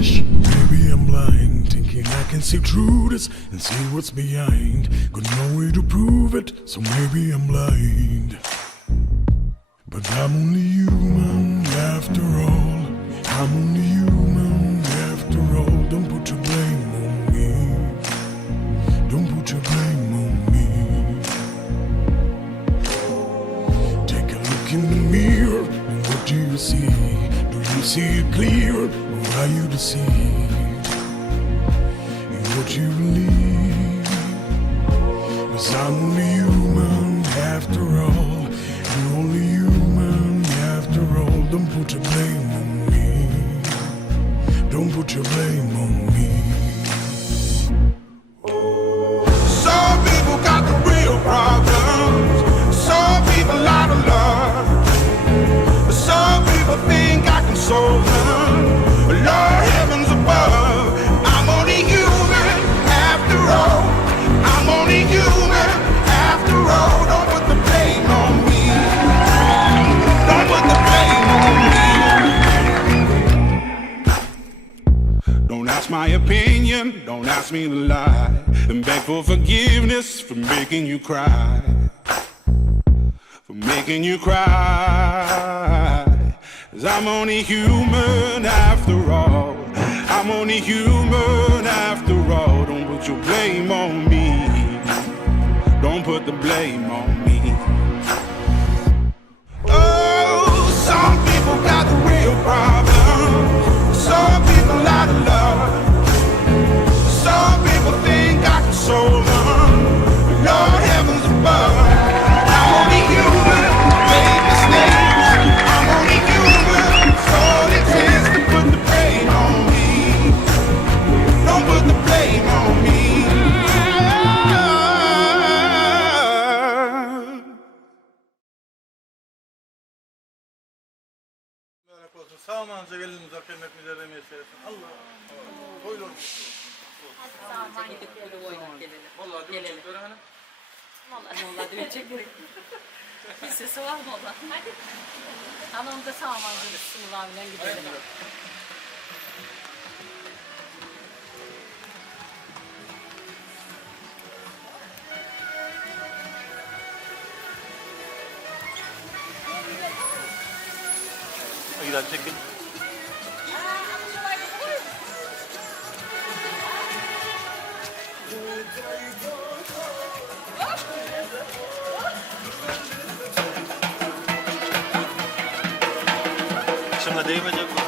foolish, maybe I'm blind, thinking I can see through this and see what's behind. Got no way to prove it, so maybe I'm blind. But I'm only human after all. I'm only human after all. Don't put your blame on me. Don't put your blame on me. Take a look in the mirror, and what do you see? Do you see it clear, or are you deceived in what you believe? 'Cause I'm only human after all. You're only human after all. Don't put your blame on me. Don't put your blame on me. Some people got the real problems. Some people out of love. Some people think I can solve them. Lord heavens above, I'm only human after all. I'm only human after all. Don't put the blame on me. Don't put the blame on me. Don't ask my opinion, don't ask me to lie, and beg for forgiveness for making you cry. For making you cry. 'Cause I'm only human after all. I'm only human after all. Don't put your blame on me. Don't put the blame on me. Oh, some people got the real problems. Some people out of love. Some people think I can solve them. Lord heavens above, I'm only human, made mistakes. I'm only human, so all it is to put the blame on me. Don't put the blame on me. Sağmanca gelin muzaffer mekmilerle meselesi. Allah Allah. Buyurun. Sağman gidip böyle oynat gelelim. Vallahi Gelelim. dövecekler hani. Vallahi dövecekler. Bir sesi var mı o da? Hadi. Hanım da sağmanca bismillahirrahmanirrahim gidelim. Gidelim çekin. Şimdi değmeyecek mi?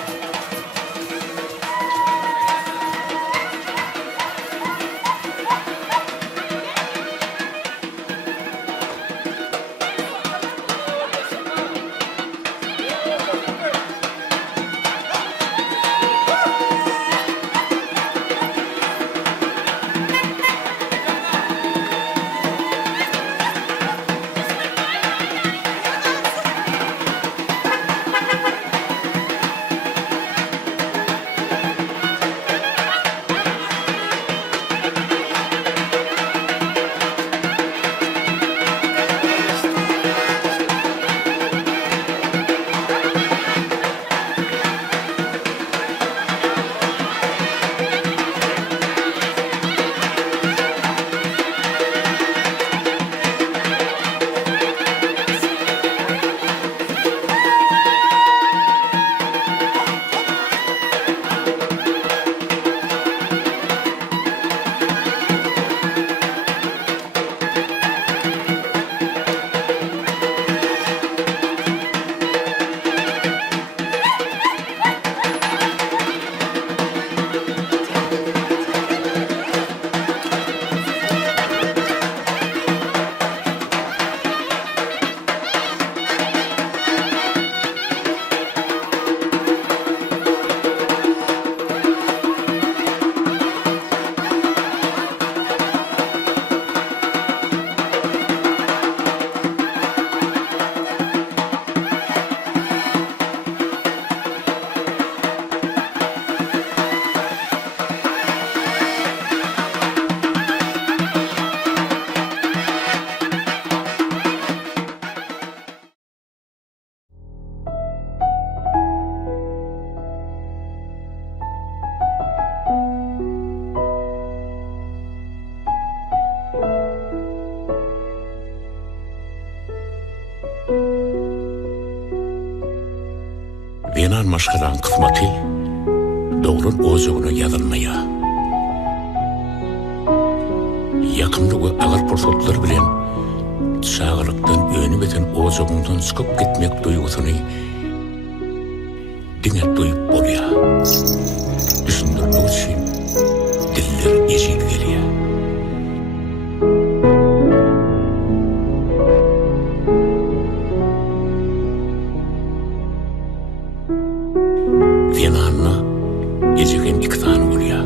Yanan maşkadan kısmeti doğrun ozoguna yazılmaya. Yakınlığı ağır pursatlar bilen çağırıktan önü beten ozogundan çıkıp gitmek duygusunu dine duyup bolya. Düşündürmek için diller eşit geliyor. Venanna ejegen iktan bolya.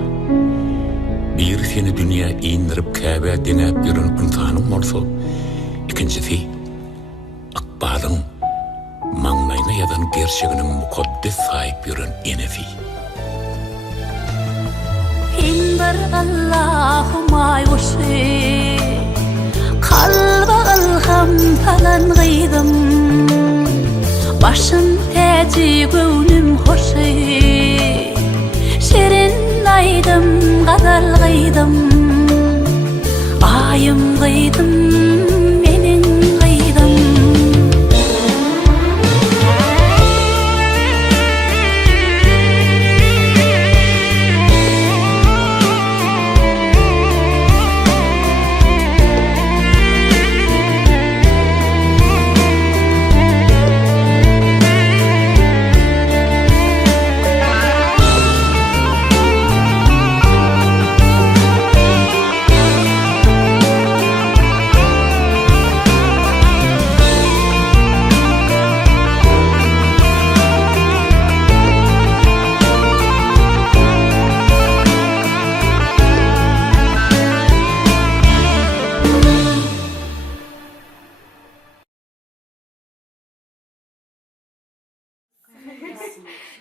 Bir seni dünya indirip Kabe denep yürün insanım olsa, ikincisi akbalın mağnayına yadan gerçeğinin mukaddes sahip yürün enesi. İndir Allah'ıma yuşi kalba alham falan gıydım başım teci gönlüm hoşi şirin aydım gazal gıydım ayım gıydım menin gıydım.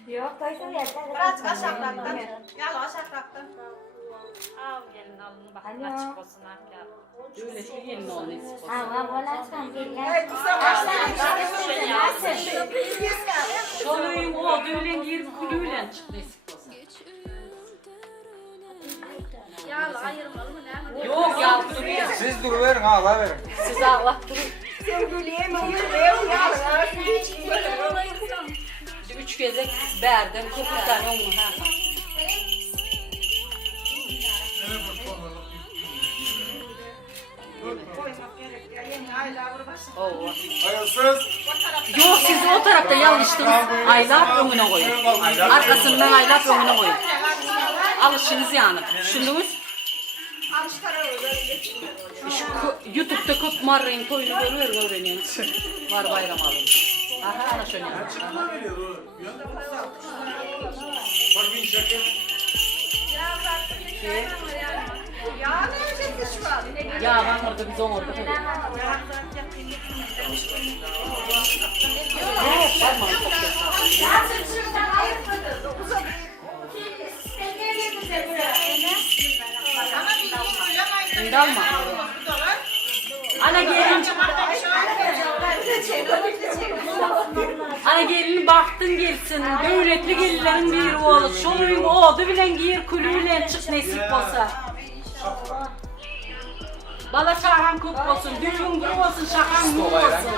Yok, koysam yeter. Biraz aşağıdan. Gel aşağıdan. Al gelin alın bak Alo. açık olsun hakkı. Öyle bir gelin ol nasip olsun. Ama bana sen Hey, bu sefer Soluyum o düğülen gir kulüyle çık nasip olsun. Yok ya duruyor. Siz duruverin ağla verin. Siz Allah durun. Üç gezek berdim, 40 tane onu ha. Oo. Yok siz o tarafta yanlıştınız. Aylap önüne koyun. Arkasından aylap önüne koyun. Alışınız yani. Düşündünüz. Şu YouTube'da kut marrayın toyunu görüyor öğreniyorsunuz. Var bayram alın. Aha ana şöyle. Çıkma veriyor oğlum. Bak bin şeker. Ya ben orada biz orada. Evet, tamam çok güzel. Dalma. Ana gelin. Ana gelin baktın gelsin. Dövletli gelinlerin bir oğlu. Şoluyum oğdu bilen giyir kulüyle çık nasip olsa. Bala şahan kut olsun. Düğün grup olsun. Şahan mum olsun.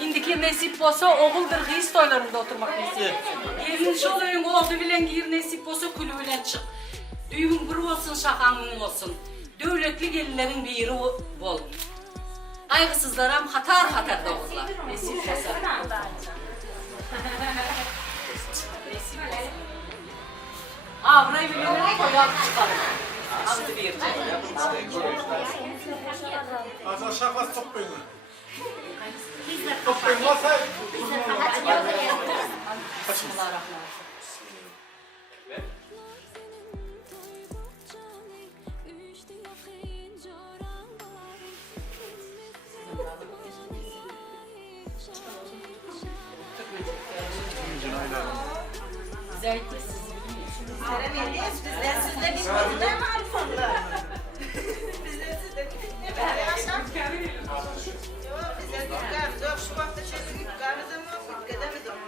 İndiki nasip olsa oğul Kırgız toylarında oturmak nasip. Gelin şoluyum oğdu bilen giyir nasip olsa kulüyle çık. Düğün grup olsun. Şahan mum olsun. Dövletli gelinlerin bir yeri bol. Kaygısızlaram hatar doğurlar. Nasip olsa. Burayı biliyorum, koyalım çıkalım. Altı bir. Azal şafas toplayın. Toplayın masayı. Bismillahirrahmanirrahim. Zeytin siz biliyorsunuz. Sizde bir ne var sonunda? Bizde sizde bir ne var? Yok bizde bir yok şu vakta çekip garıza mı? Gidemez ama.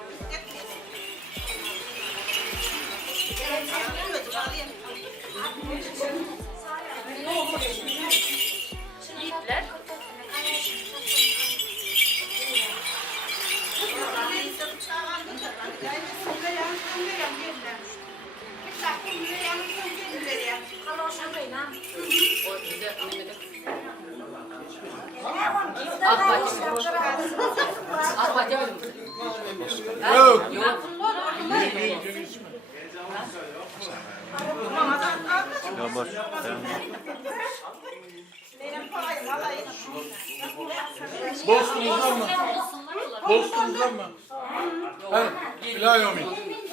İpler. O bize Mehmet'e Akbacı öyle mi? Yok. Yok. Benim payım alayım. Dostunuzdan mı? Dostunuzdan mı? Evet. İlahi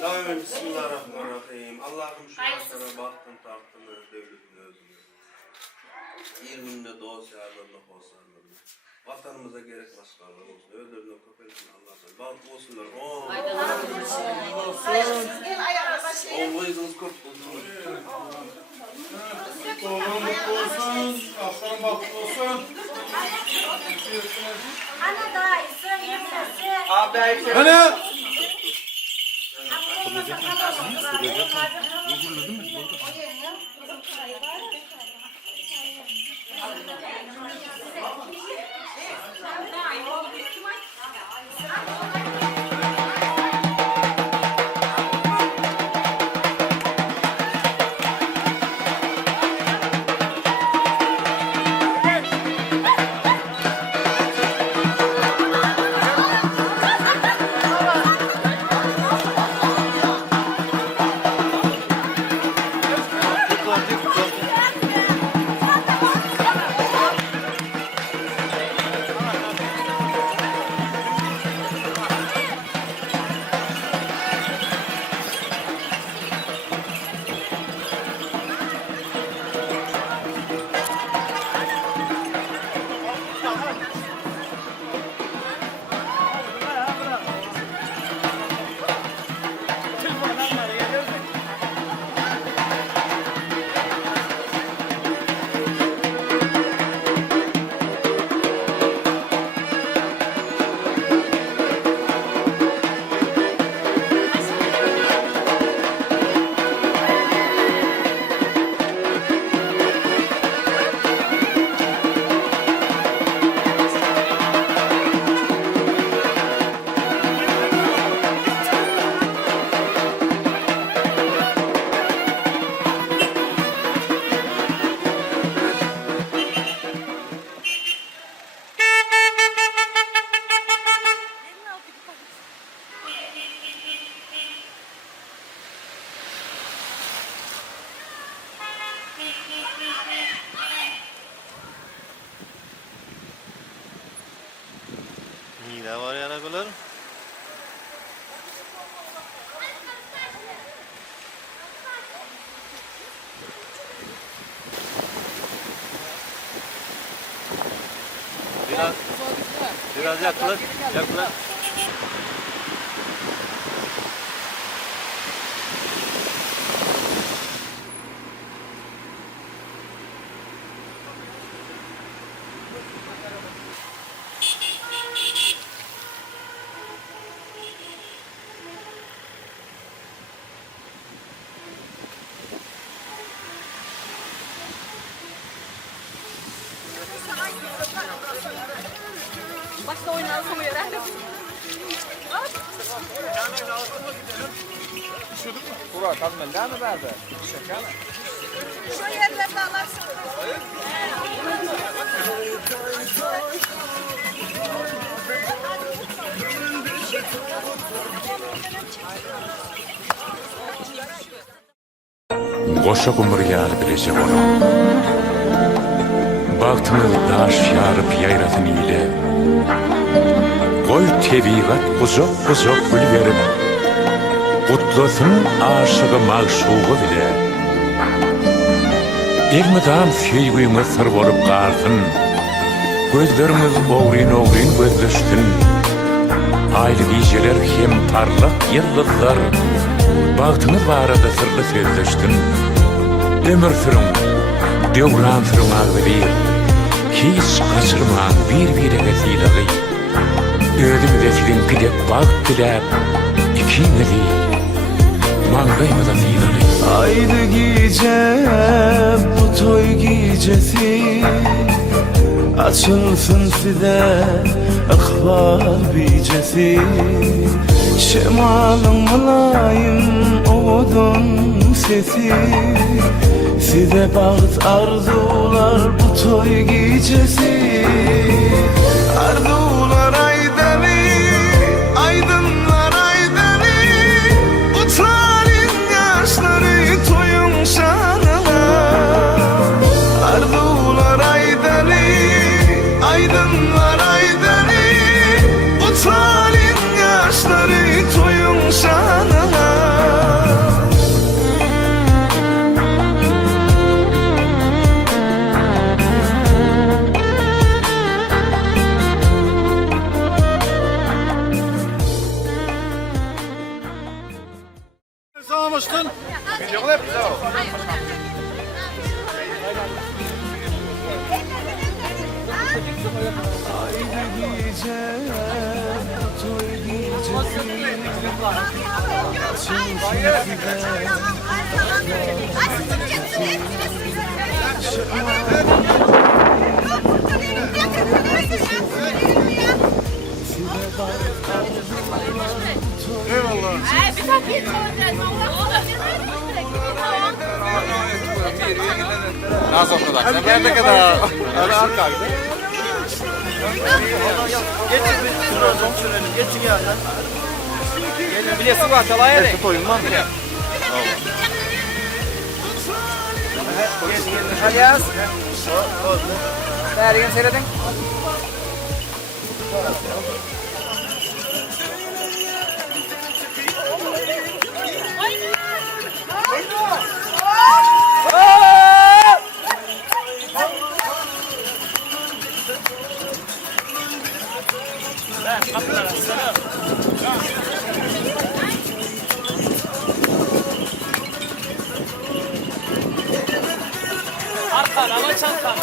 Daim bismillahirrahmanirrahim. Allah'ım şu sana baktın tahtını, devletini özünü. İlminde doğu seyirlerle hoşlanırlar. Vatanımıza gerek başkanlar olsun. Öldürüne köpeksin Allah'tan. Bağlı olsunlar. Siz gel ayağa başlayın. Oğluyduğunuz köp olsun. Oğlum mutlu olsun. Aslan bahtlı olsun. Ana da ise yemesi. Hani? Ne var ya arabalar? Biraz yaklaş. Başta oynasın öğrendim. Şu yerlerde alarsın. Goşa kumur yar bilecek onu. Baktınız daş yarıp yayrasın ile. Koy tebigat kuzok gül verip. Kutlasın aşığı mağşuğu bile. Elmidam sevgiyine sır olup kalsın. Gözlerimiz oğrin gözleştin. Aylı geceler hem parlak yıldızlar. Baktınız arada sırlı sözleştin. Ömür sürün, devran sürün ağabey. Hiç kaçırmağın bir vesileyi. Özümüze sizin gidip bak dilep. İkinizi mangayımıza fiilalı. Haydi gece bu toy gecesi, açılsın size akbar bicesi. Şemalın mulayim odun gecesi Size bağıt arzular bu toy gecesi Arzular aydeli, aydınlar aydeli Uçların yaşları toyun şanına Arzular aydeli, aydınlar aydeli Uçların yaşları toyun şanına Sağmıştın. Haydi giyeceğim toy giyeceğim Nasıl o kadar? Ben ne kadar? Öyle arkaydı. Geçin ya. Bilesi var talaya ne? Toyun var mı? Alias. Değerli seyredin. Arkan ama çantan.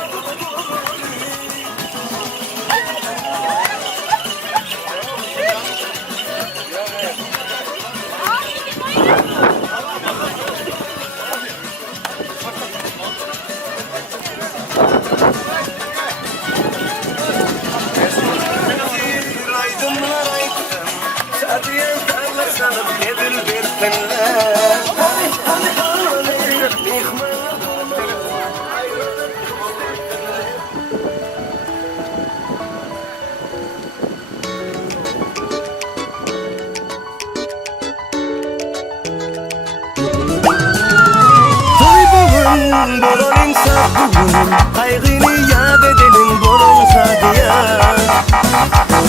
Boron insaf bugün Kaygını yad edelim boron sadiya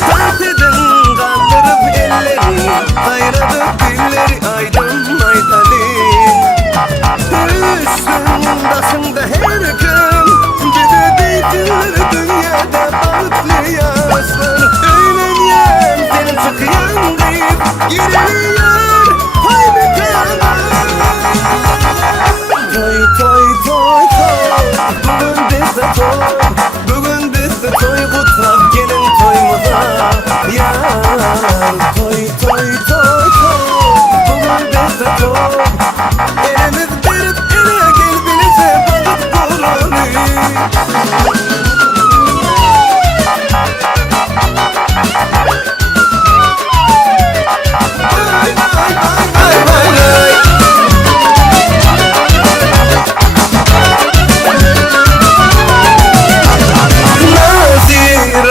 Dert edin kaldırıp elleri Hayradık dilleri aydın aytalin Üstün başında her gün Dede beytinleri dünyada balıklı yaşlar Öğlen seni çıkıyan deyip Giriliyor hay mekana Toy toy toy toy Bugün bizde toy Bugün bizde toy Kutlap gelin toyumuza Yar Toy toy toy toy Bugün bizde toy Elimiz verip ele gel bilise balık kolonu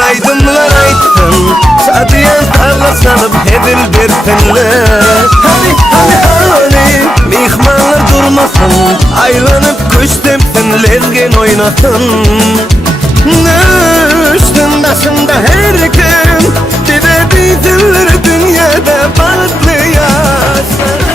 Aydınlar aydın Sadiye tarlasanıp hedil dertinler Hani mihmanlar durmasın Aylanıp kuş tepsin lezgin oynasın Üstün başında her gün Dede bizimler dünyada balıklı yaşlar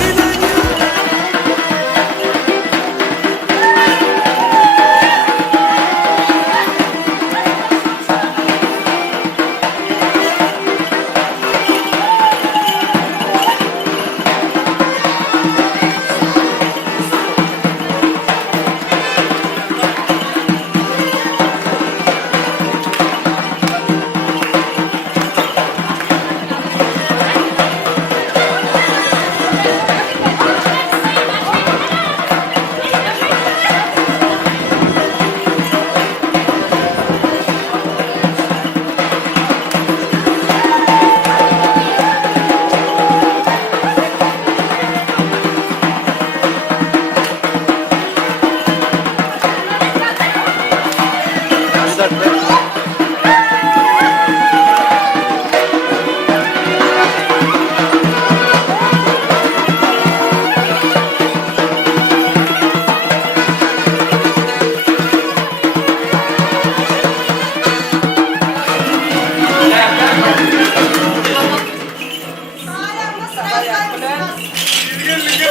Gelin.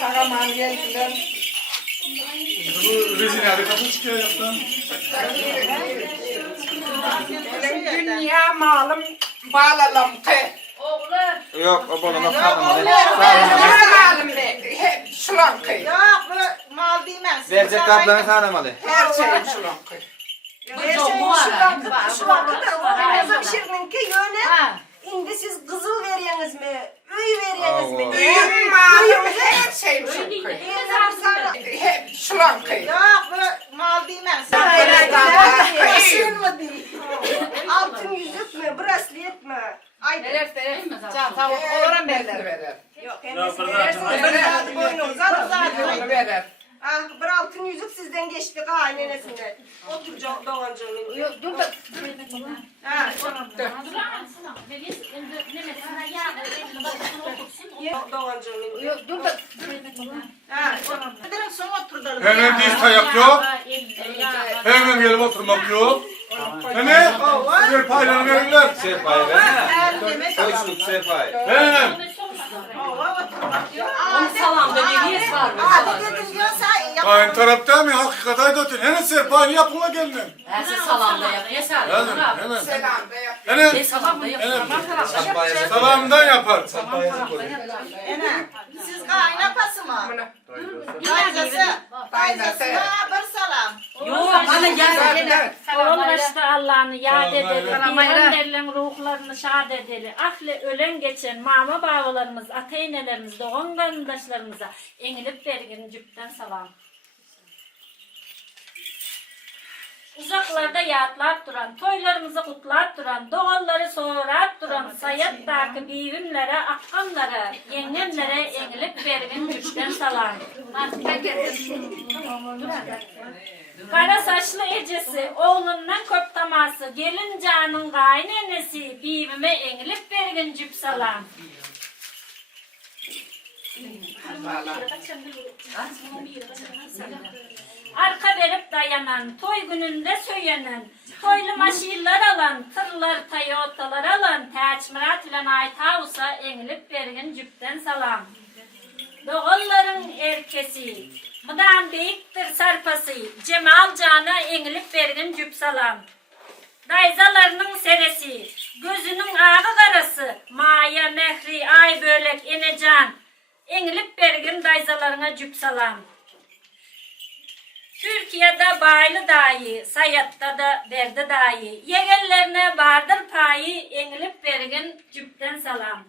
Karaman geldiler. Bu rezil harikası çıkıyor yaptan. Dünya malım bağlalım ki. Oğlum. Yok o balona kalmadı. Malım be. Hep şulan ki. Yok bu mal değmez. Verecek kaplarını tanımalı. Her şey şulan ki. Her şey şu vakıdır. O yazık şirininki yöne. Şimdi siz kızıl veriyorsunuz mu? Üy veriyorsunuz mu? Düğün malım her şey şulan ki. Hep şulan ki. Yok bu mal değmez. Yaşın mı değil? Altın yüzük mü? Braslet mi? Ay Verir. Tamam olurum Verir. yok. Kendisi verirsiniz. Boynunuza da zaten. Verir. Ah bir altın yüzük sizden geçti kaynenesinden. Oturacak doğancının. Yok dur da. Ha doğancının. Yok dur da. Ha direkt sonra oturdum. Hemen bir ayak yok. Hemen gelip oturmak yok. Hemen serpayla verirler. Sehpayı versene. Koçluk sehpayı. Hemen. Onu salamda niye var mı? Hadi dedim diyorsa Aynı tarafta mı? Hakikaten dötün. Hemen serpayla yapıla gelin. Siz salamda yap. Yeser. Hemen. Selam da yap. Hemen. Salamda yap. Salamdan yapar. siz kaynatası mı? Kaynasına bir salam. Yok bana gel. Oğullaştı Allah'ını yad Tamam, edelim. hayır. Peygamberlerin ruhlarını şad edelim. Ahle ölen geçen mama bağlarımız, ateynelerimiz, doğan kardeşlerimize enilip vergin cüpten salam. Uzaklarda yatlar duran, toylarımızı kutlar duran, doğalları soğurar duran, sayattaki bivimlere, akkanlara, yengemlere enilip vergin cüpten salam. Kara saçlı ecesi, oğlundan koptaması, gelin canın kaynenesi, bivime enilip vergin cüp salam. Arka verip dayanan, toy gününde söyenen, toylu maşiller alan, tırlar, Toyota'lar alan, teçmirat ile ait havusa enilip vergin cüpten salam. Doğulların erkesi, mıdan beyiktir sarpası, Cemal Can'a enilip vergin cüp salam. Dayzalarının seresi, gözünün ağı karası, Maya, Mehri, Ay Bölek, Enecan, enilip vergin dayzalarına cüp salam. Türkiye'de baylı dahi, Sayat'ta da derdi dahi, yegellerine vardır payı, enilip vergin cüpten salam.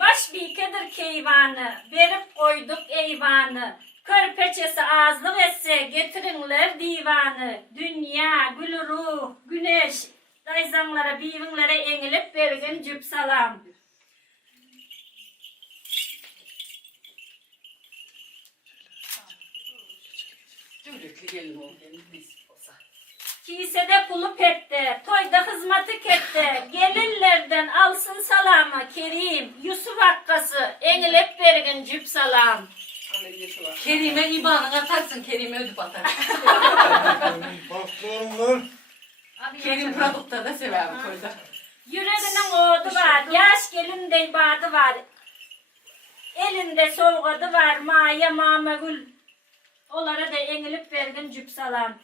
Baş bikedir keyvanı, verip koyduk eyvanı, körpeçesi ağızlık etse getirinler divanı, dünya, gül ruh, güneş, dayzanlara, bivinlere enilip vergin cüp salam. Kisede pulu pette, toyda hizmeti kette, gelinlerden alsın salamı Kerim, Yusuf Hakkası, enilip vergin cüp salam. Kerime ibanını atarsın, Kerime ödüp atar. Patronlar. Kerim produkta da sever bu koyda. Yüreğinin oğdu var, yaş gelin de ibadı var, elinde soğuğadı var, maya mamagül, onlara da enilip vergin cüp salam.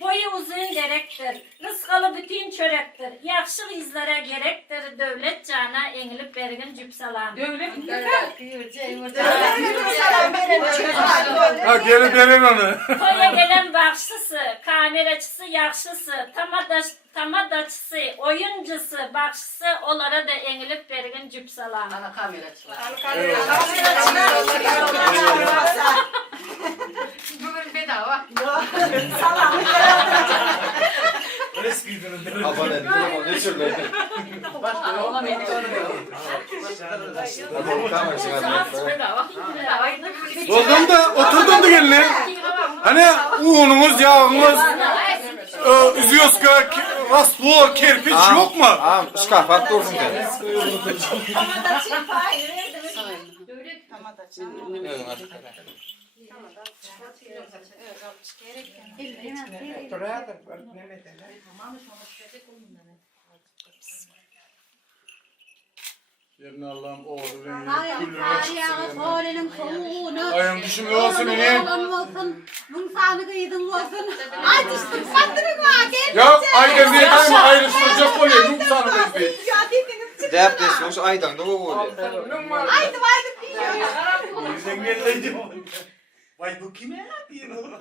Boyu uzun gerektir, rızkalı bütün çörektir, yakşı izlere gerektir, devlet cana enilip vergin cüp salam. Devlet Ha gelin verin onu. Toya gelen bakşısı, kameraçısı, yakşısı, tamadaçısı, oyuncusu, bakşısı, onlara da enilip vergin cüp salam. Ana kameraçılar. Bugün bedava. Abone telefon ne türlü? Başka ona beni görmüyor. Tamam çıkardım. Bedava. Oturdum da gelin. Hani unumuz, yağımız, üzüyorska, rastvor, kerpiç yok mu? Ağam şkafat dursun sen. Tamam da Yerine Allah'ım oğlu beni güldürmek çıksın. Ayağım düşümlü olsun benim. Ya ayda bir tane ayrıştıracak oluyor. Yok sana bezbey. Depresyonuz aydan da o oluyor. Yüzden geldi. Vay bu kime diyor.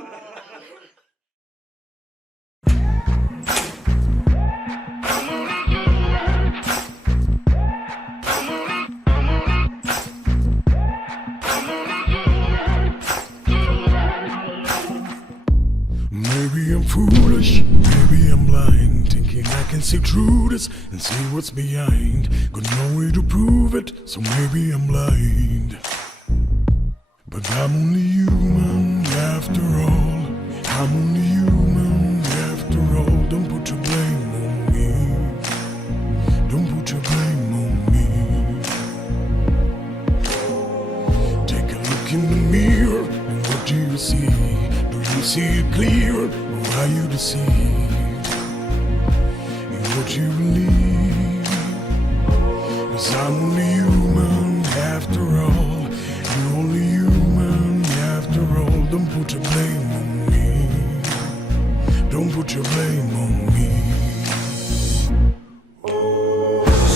Maybe I'm foolish, maybe I'm blind, thinking I can see through this and see what's behind. Got no way to prove it, so maybe I'm blind. But I'm only human after all. I'm only human after all. Don't put your blame on me. Don't put your blame on me. Take a look in the mirror and what do you see? Do you see it clear or are you deceived in what you believe? 'Cause I'm only human after all. You're only human after all. Don't put your blame on me. Don't put your blame on me.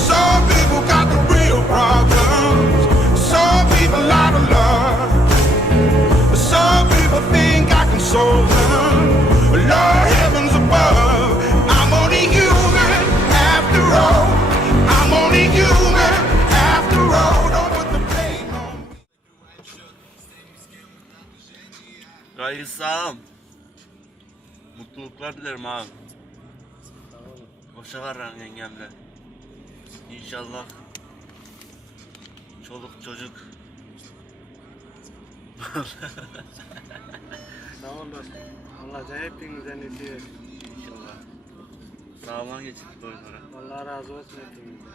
Some people got the real problems. Some people out of love. Some people think I can solve them. Lord, heavens above, I'm only human after all. I'm only human after all. Don't put the blame on me. Kayırsam. Mutluluklar dilerim abi. Hoşça kal yengemle. İnşallah çoluk çocuk. Sağ olun dostum. Allah da hepinizden ediyor. İnşallah. Sağlam geçirdik oyunlara. Allah razı olsun hepinizden.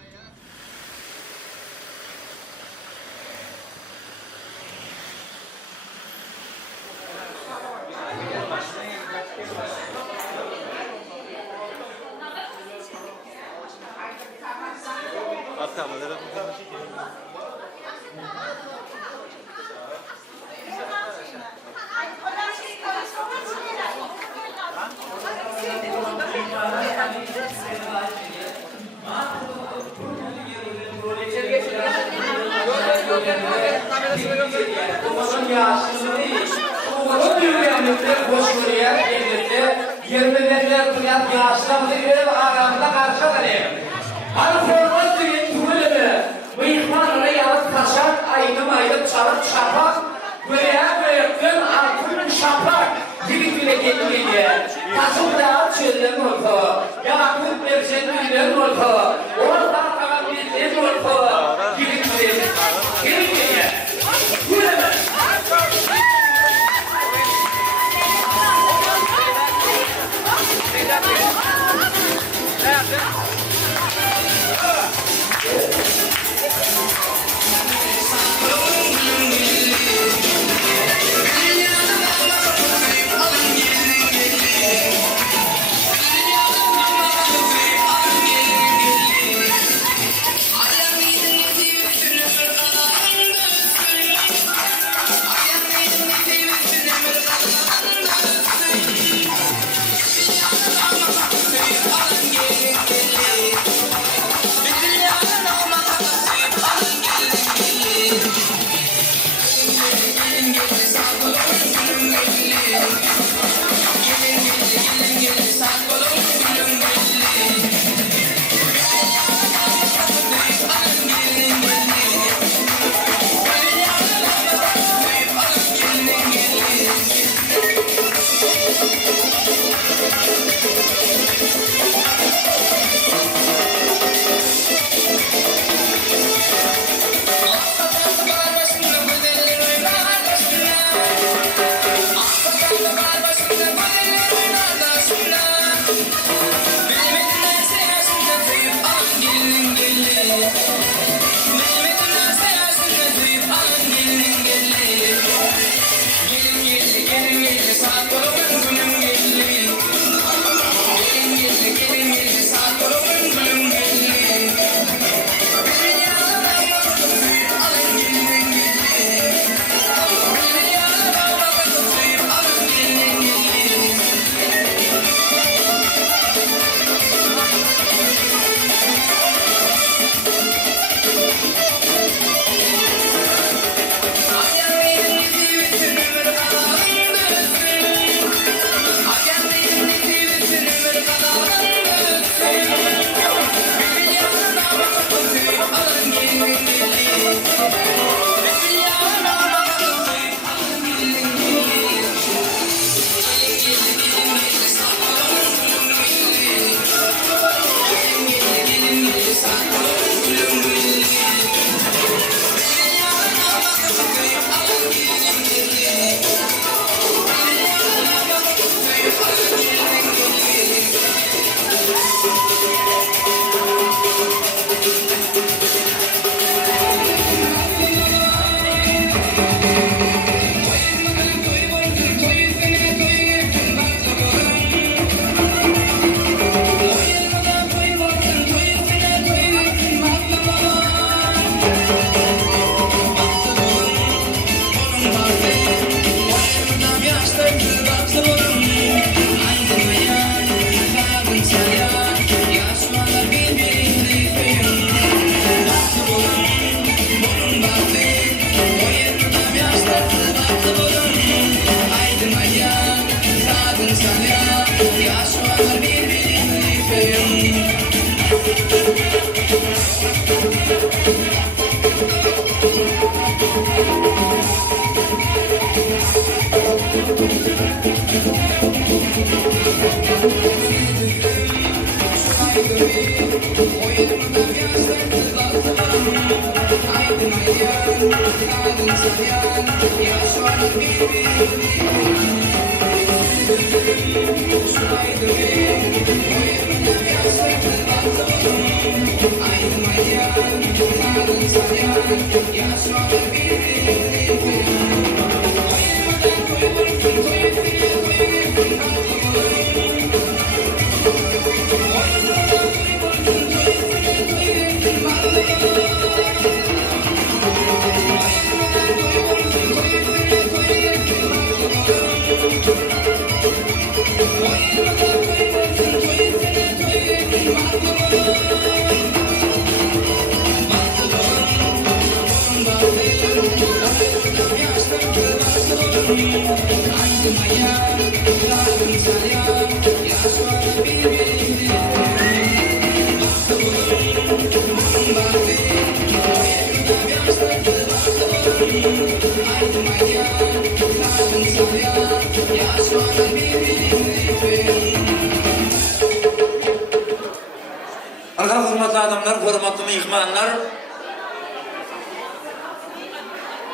Arka hürmetli adamlar, hürmetli mihmanlar.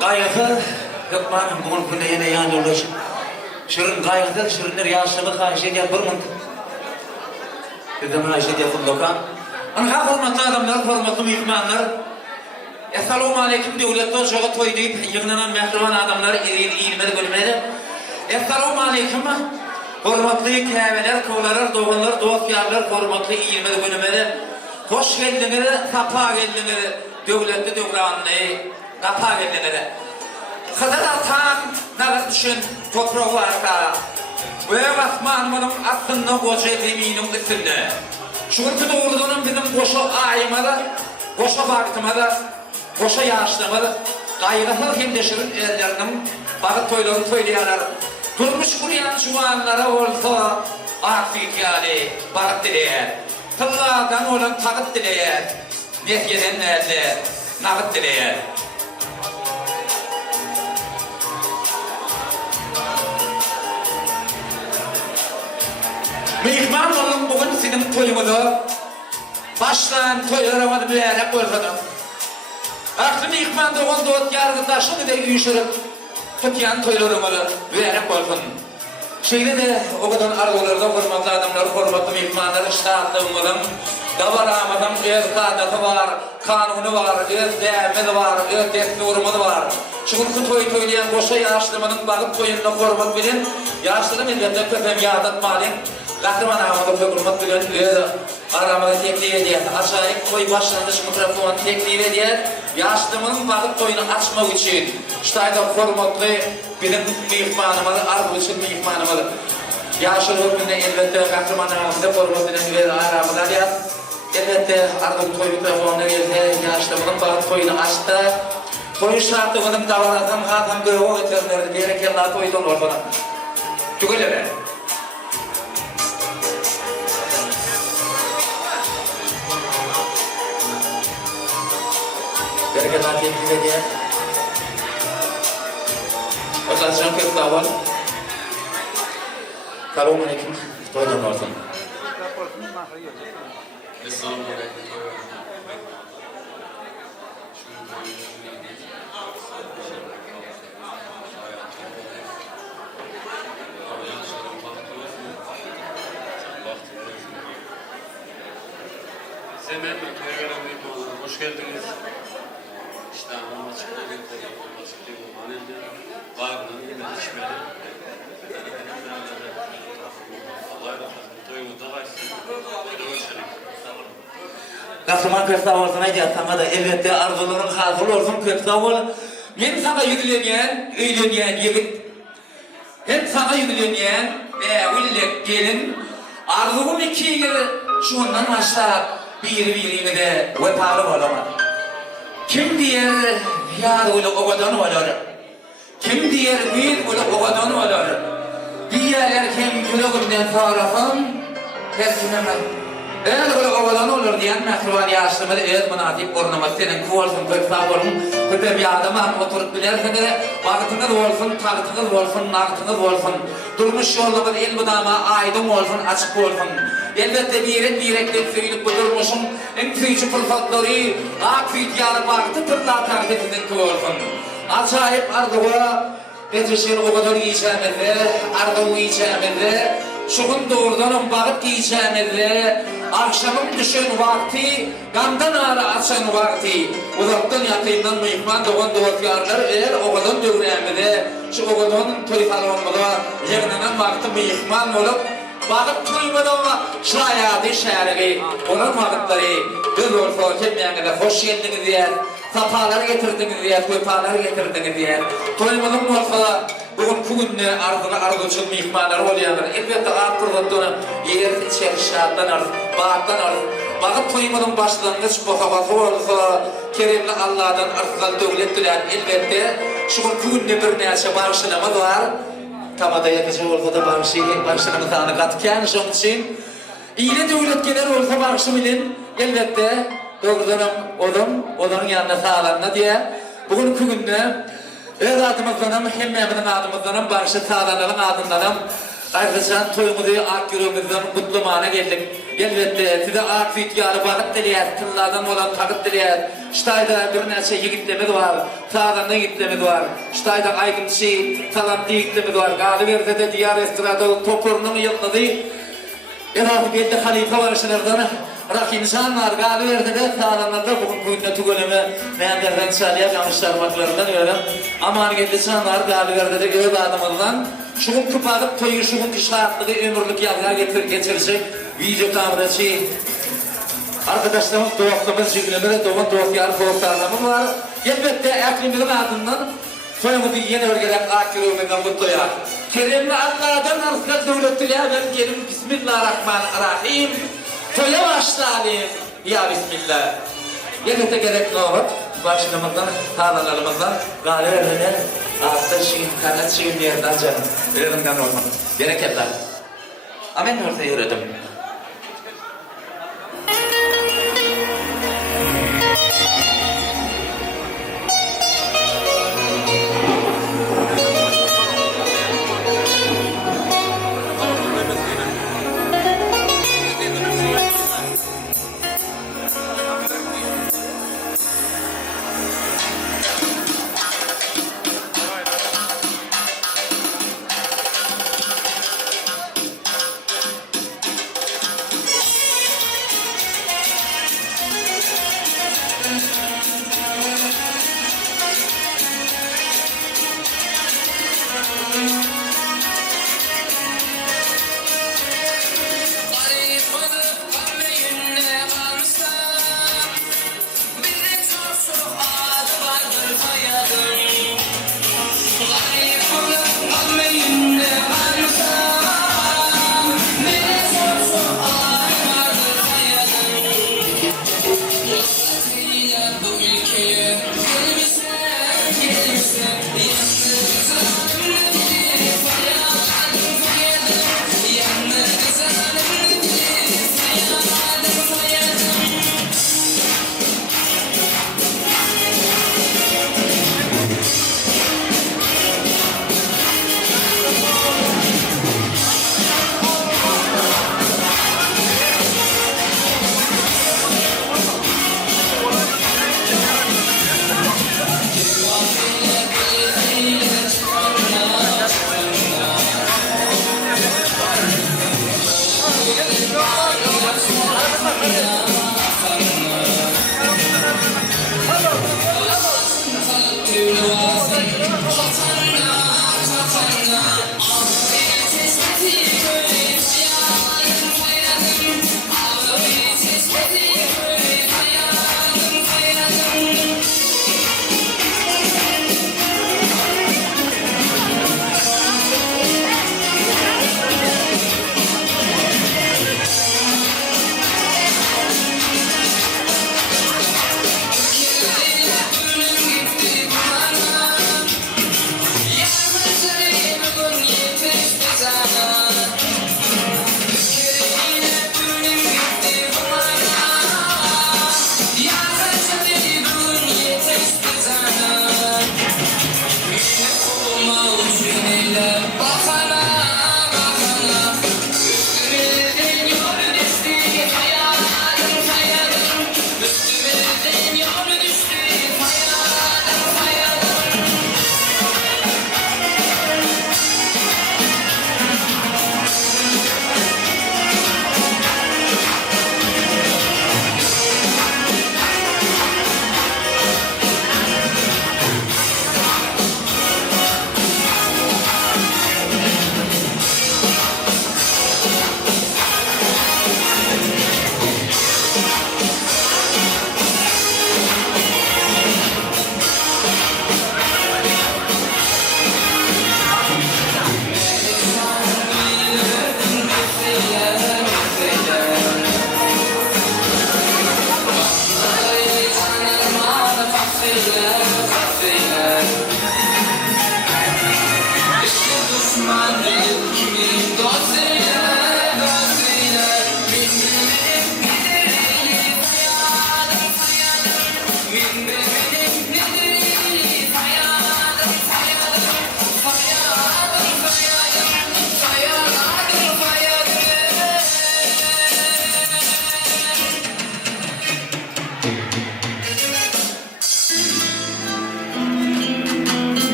Gaygı, hükmanım bugün günde yine yan yoldaşım. Şirin gaygıdır, şirinler yaşlığı karşı eder bir mıntı. Dedim Ayşe diye fundokan. Arka hürmetli adamlar, hürmetli mihmanlar. Esselamu aleyküm devlet toşağı toy deyip yığınanan mehriban adamlar ilmeli bölümleri. Esselamu aleyküm. Hürmetli kəbələr, kovlarar, doğanlar, dost-yarlar, hürmetli ilmeli bölümleri. Hoş geldiniz, sapa geldiniz, devletli devranlı, sapa geldiniz. Kızıl atan, nağır düşün, toprağı arka. Böyük asmanımın aslında koca zeminin üstünde. Şükür doğrudanın bizim koşu ayımalı, koşu baktımalı, koşu yaşlamalı. Gayrıhıl hemdeşirin ellerinin bakıp toylarını toylayalar. Durmuş kuruyan şu anlara olsa aksiyet yani, bakıp dileyer. Tıllardan olan takıp dileyer. Nehyeden nerede, nakıp dileyer. Mihman olun bugün senin toyumuzu. Başlayan toylaramadı büyerek olsanım. Aklı mihman doğan doğut yargıdaşını da yüşürüp tutyan toylaramadı büyerek olsun. Şeyde de o kadar argolarda hürmetli adamlar, hürmetli mihmanlar, iştahatlığımızın davar ağımızın öz kadatı var, kanunu var, öz değermedi var, öz desturumuz var. Çünkü toy toylayan boşa yaşlımının bakıp toyununa hürmet bilin, yaşlının elbette köpem yağdatmalıyım. Lahriman ağımızı hürmet bilin, öz aramızı teklif ediyor. Aşağıya toy başlanmış mikrofonu teklif ediyor. Yaşlımının bakıp toyunu açmak için, iştahda hürmetli bizim mihmanımızı, arzu için mihmanımızı. Yaşlı hükmünde elbette kahraman ağımızı hürmet bilin, aramızı alıyor. Elbette arzu toy mikrofonuna geldi, yaşlımının bakıp toyunu açtı. Toy şartımının davaratan hatam göğü getirlerdi, berekeller toydan ortadan. Çok öyle be. Berekeller teklif ediyor. Özellikle kötü davar. Selamun aleyküm. Toydan ortadan. Esselamu aleyküm. Semen hoş geldiniz. İşte anlamda çıktı. Bağırdan yine içmedi. Allah razı olsun. Toyumuzda varsın. Kahraman kötü olsun ayda sana da elbette arzuların hasıl olsun kötü ol. Ben sana yüzüleyen, öyle yigit. Hem sana yüzüleyen ve öyle gelin. Arzum 2 yıl şundan aşağı bir de vefalı olamadı. Kim diyer yar öyle oğadan olur. Kim diyer bir öyle oğadan olur. Diyerler kim yüreğimden sarafım. Her sinema. Eğer öyle oğadan olur olur diyen mehruvan yaşlımı da evet münasip ornama senin kuvalsın, köksa olun, köte bir adama oturup bilerse de bağıtınız olsun, tağıtınız olsun, nağıtınız olsun, durmuş yolluğun el budama aydın olsun, açık olsun. Elbette birekle söylüp bu durmuşum, en tüyücü fırsatları, ak fütyanı bağıtı tırnağı takdetinin olsun. Acayip ardığa, Betişin o kadar yiyeceğimizde, ardığı yiyeceğimizde, şuun doğrudan bağıp giyeceğimizde, akşamın düşen vakti, gamdan ağrı açan vakti, uzaktan yakından mıyıkman doğan doğatyarlar eğer o kadar dövremizde, şu o kadar turisalonmada, yığınanan vakti mıyıkman olup, bağıp tuymadan şayadı şergi, onun vakitleri, bir olsa kemiyengide hoş geldiniz diyer, sapalar getirdiniz diye, toypalar getirdiniz diye. Toymanın olsa bugün arzuçun mihmanlar oluyorlar. Elbette arttırdıklarını yer içeri şahattan arz, bağıttan arz. Bağıt toymanın başlangıç boğabası olsa, Kerimli Allah'dan arzıdan devlettiler. Elbette şu bugün bir neyse bağışlamaz var. Tamada yakıcı olsa da bağışlamaz anı katıken şunun için. İyile devletkiler olsa bağışlamilin. Elbette doğrudanım, onun yanına sağlanma diye. Bugünkü günde öz adımızdanım, hemmeminin adımızdanım, barışı sağlanalım adımdanım. Ayrıca toyumuzu ak yürümüzden kutlamana geldik. Elbette size ak fütyanı bakıp dileyez, tıllardan olan takıp dileyez. Ştayda bir neçe yigitlemiz var, sağlanma yigitlemiz var. Ştayda aygınçı, talantlı yigitlemiz var. Galıver'de de diyar estirada toporunun yılmadı. Elbette geldi halife barışlardan. Rak insanlar Galıver'de de sağlanmadı. Bugün kuyunla tügönümü meğenlerden çalıya kamışlarmaklarından öyle. Aman geldi insanlar Galıver'de de göğüt adımından. Şuun kupadık toyu, şuun kişahatlığı ömürlük yalgar geçirecek. Video kamerası. Arkadaşlarımız, dostumuz, jügülümüz, dostyar, dostlarımız var. Elbette eklimizin adından soyumuzu yeni örgelen akirumuzdan mutluya. Kerimli Allah'dan arzıda devletliye ben gelin Bismillahirrahmanirrahim. Toya başlayalım. Ya Bismillah. Elbette gerekli olur. Başlamazdan, sağlanalımızdan Galıver'de ağızda şiir, kanat şiir yerden canım. Ölümden olmaz. Bereketler. Amen ortaya yürüdüm.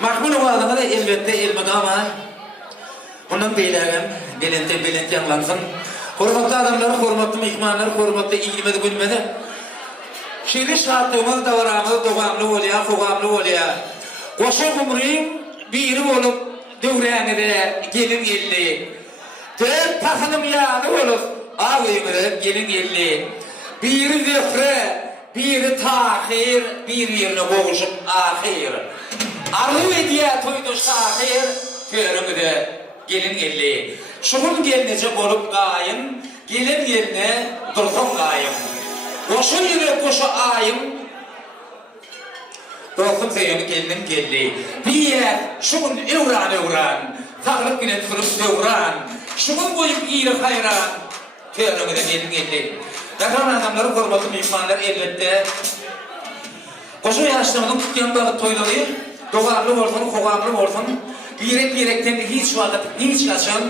Mahmunu bağlamada elbette elmadama. Bunun beyleğen, belente yanlansın. Hormatlı adamlar, hormatlı mihmanlar, hormatlı ilgimedi gülmedi. Şimdi şartlığımız, davranımız doğamlı oluyor, kovamlı oluyor. Koşu kumruyum, biri olup dövreni gelin elli. Dört takınım yağını olup ağıyımı gelin elli. Biri zifre, biri tahir, bir yerine boğuşup ahir. Arı ve diye toydu şahir, körümü de gelin elli. Şuhun gelinecek olup gayım, gelin yerine dursun gayım. Koşu yürü koşu ayım, dostum seyini gelinim geldi. Bir yer şuhun evran, takılıp güne tutup devran. Şuhun koyup iyili hayran, körümü de gelin geldi. Yakın adamları korkmalı mihmanlar elbette. Koşu yaşlarının tutyan bağı toyları, doğarlı olsun, kovamlı olsun, birekten de hiç vakit, hiç yaşam,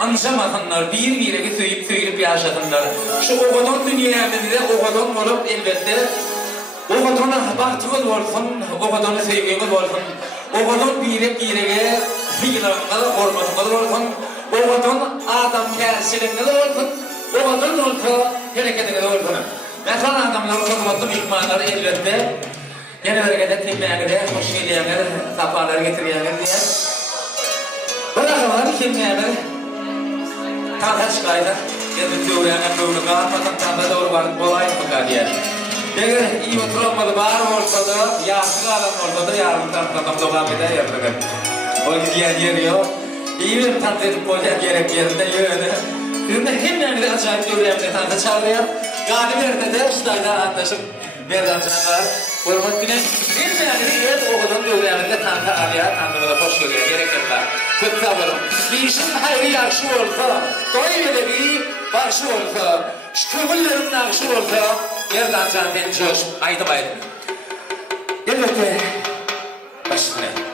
anlaşamadınlar, bir söyleyip yaşadınlar. Şu oğudun dünyamında oğudun olup elbette, oğudunun bahtımız olsun, oğudunun sevgimiz olsun, oğudun birege fiilanmalı, hormatmalı olsun, oğudun adam kersilinmeli olsun, oğudun olsa hareketine olsun. Mesela adamlar hormatlı mihmanlar elbette, genellikle tekmeğine hoş geliyenler, safalar getiriyenler diye. Bırakamalar kimleyenler, kalkaç kayda, ya da teoriyenin doğru kalmadan tanda doğru varıp kolay mı diye. Eğer iyi oturamadı, bağır ortada, yaşlı adam ortada, yarım taraftan devam eder yerine. O gidiyen yer yok. İyi bir tatlı edip koyacak gerek yerinde yönü. Üründe hemen bir acayip görülemle tatlı çağırıyor. Gadi verdi de ustayla anlaşıp verden canlar. Orman güne hemen bir okudan görülemle tatlı araya, tatlıma da hoş görüyor, gerek yok. Kötü tabarım. Bir işin hayrı yakşı olsa, doyuyla bir başı olsa, şu kömürlerin nakşı olsa, yerden can beni coş, aydım aydım. Elbette, başına.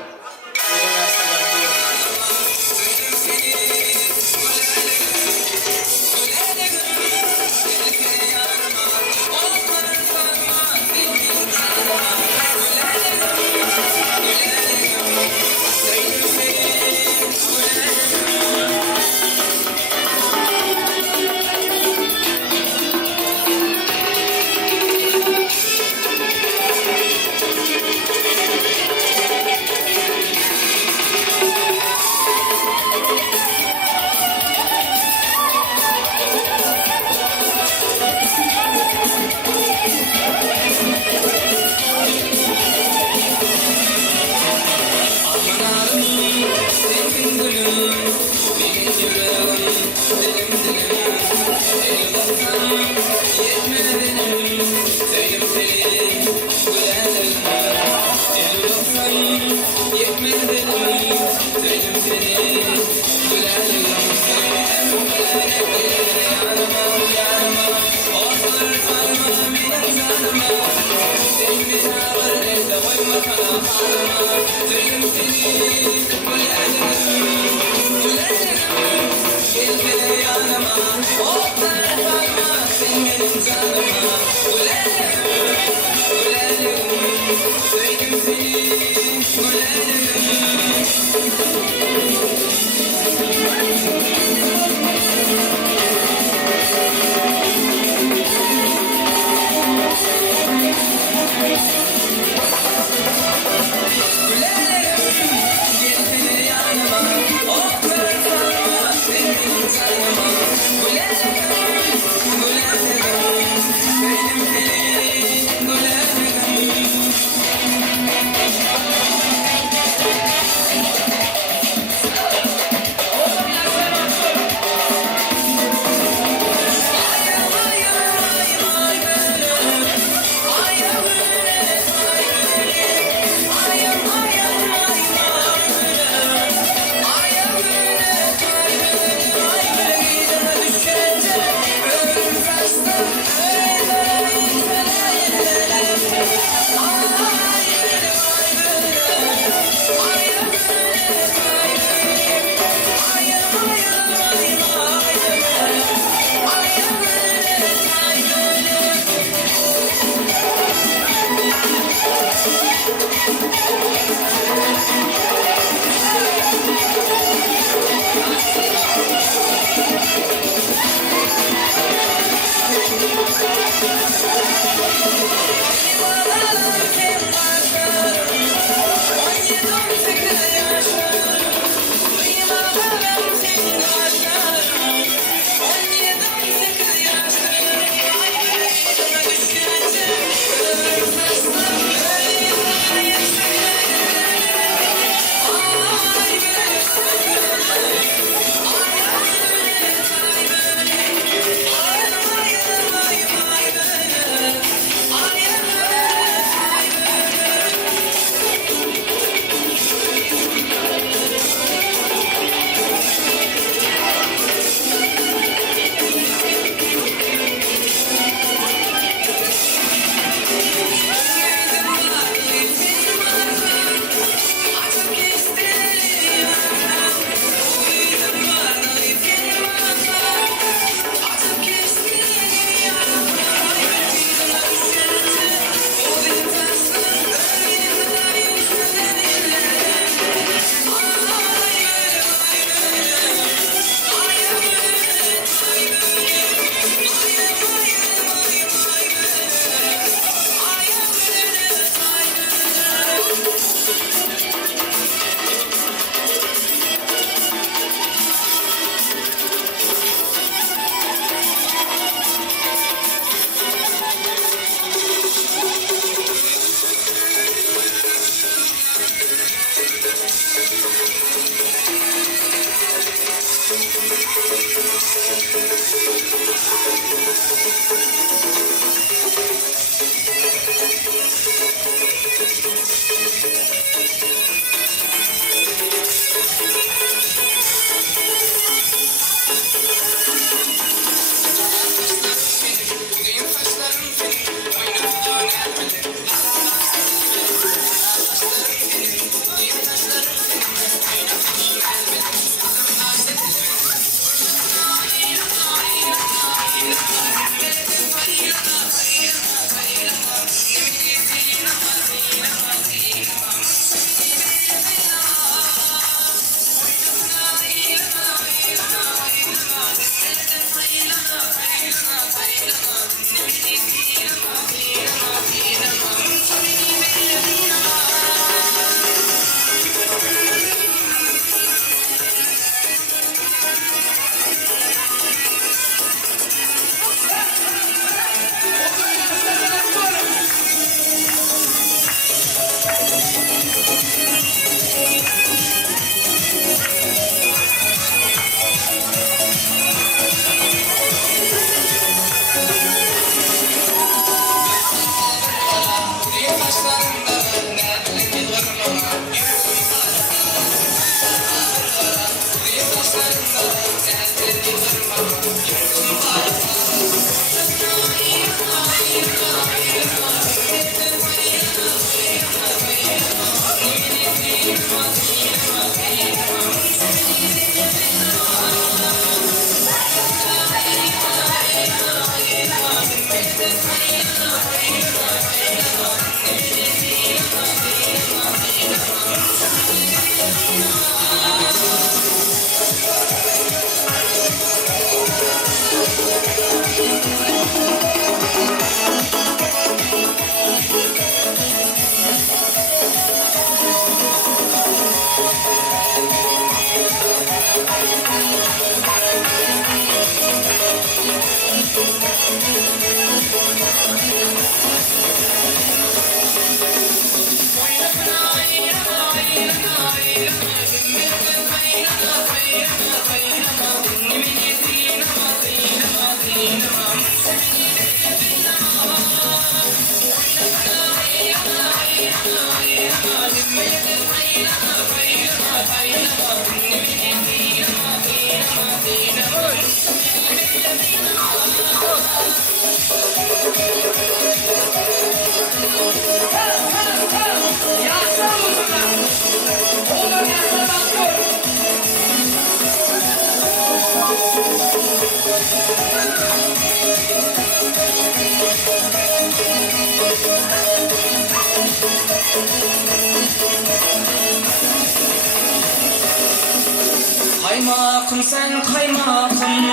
kaymakım sen kaymakım.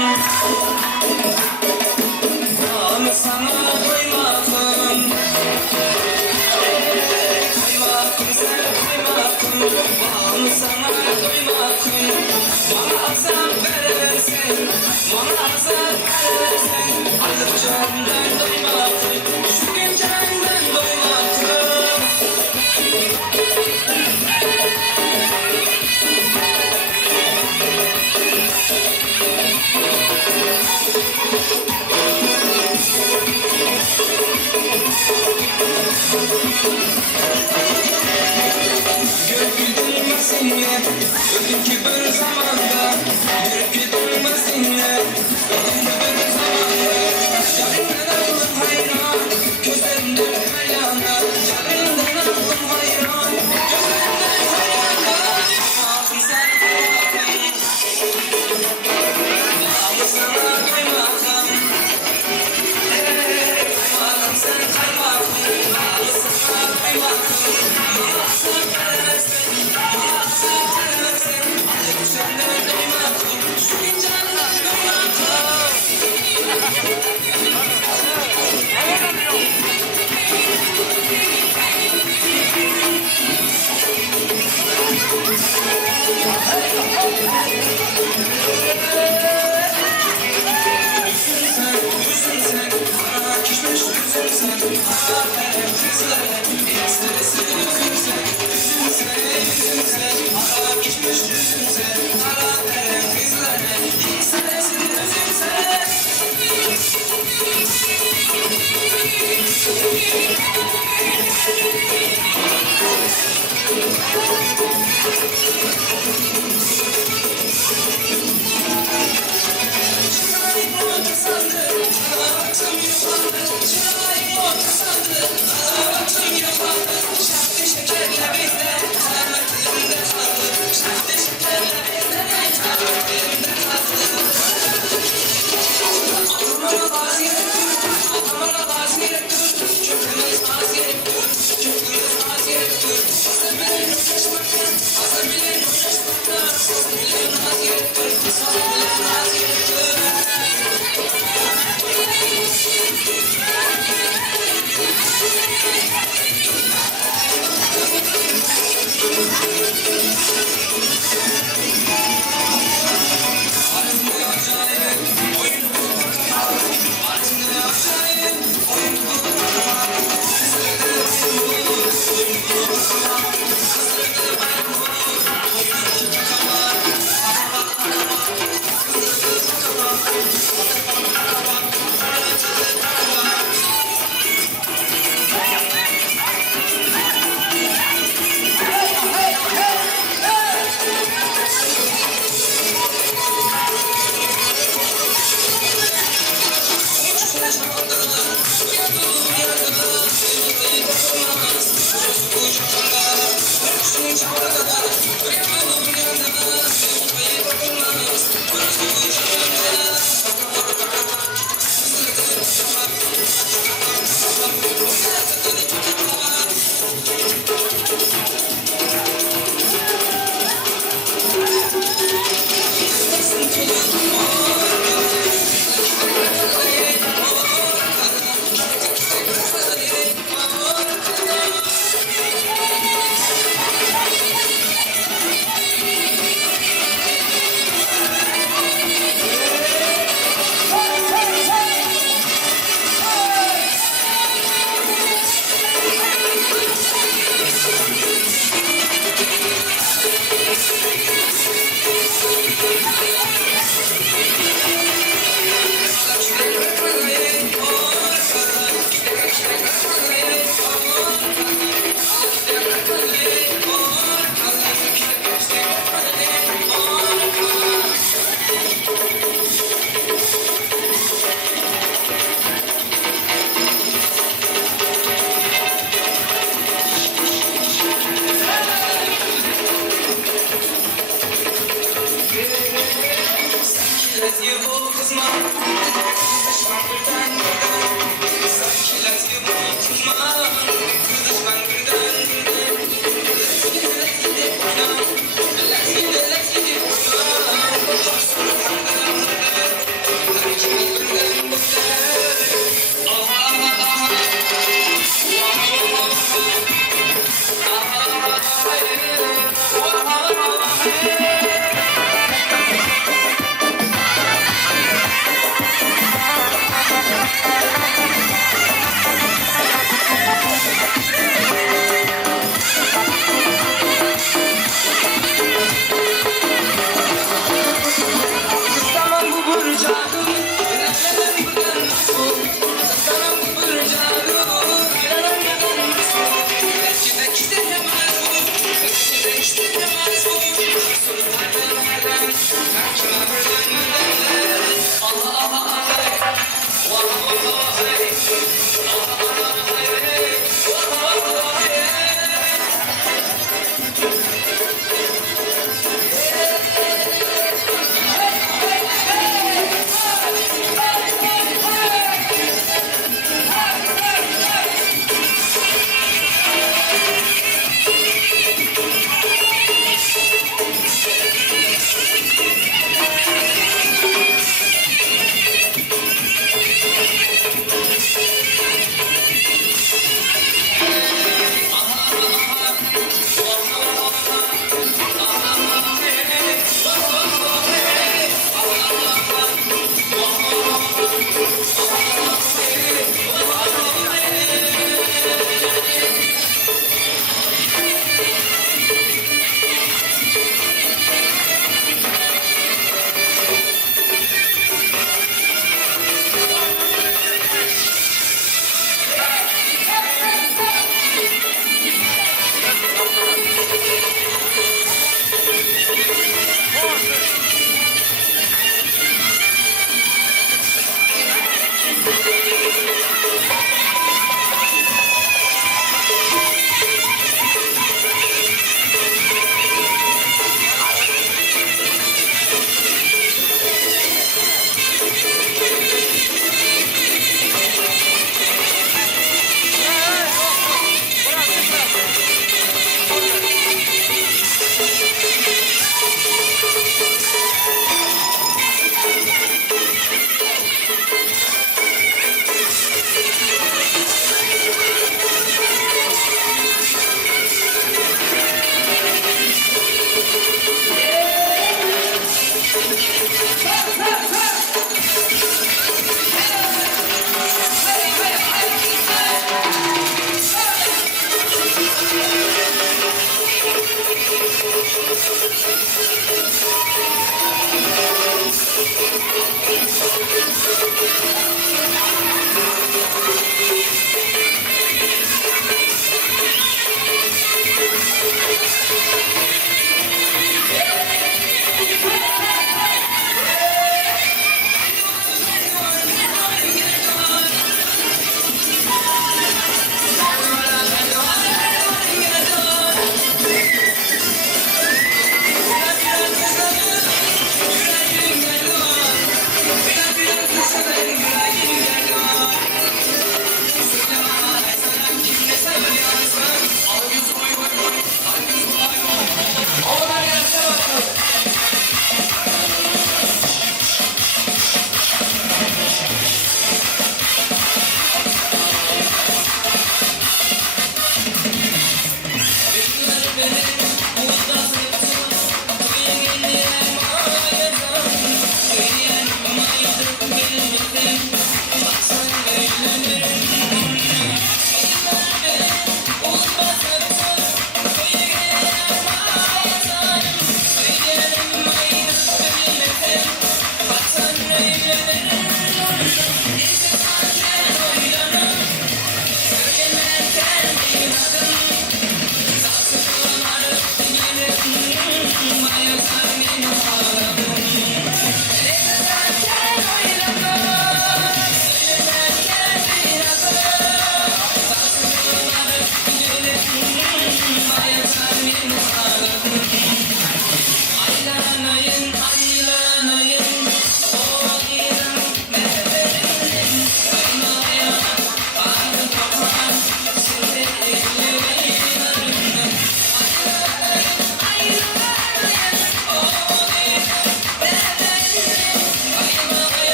Bağlı sana doymakım. Kaymakım sen kaymakım. Bağlı sana doymakım. Bana azap verirsen, bana azap verirsen. Alıp canından doymakım. Düşkün canından doymakım. Gök duymasınla, öteki bir zamanda. Gök duymasınla, öteki bir zamanda. Canından aldım hayran, gözlerinden hayana. Canından aldım hayran, gözlerinden hayana. Kaymakım sen kaymakım. Bağlı sana kaymakım. Kaymakım sen kaymakım. Bağlı sana kaymakım. Bana azap verersin, bana azap verersin. Alıp senden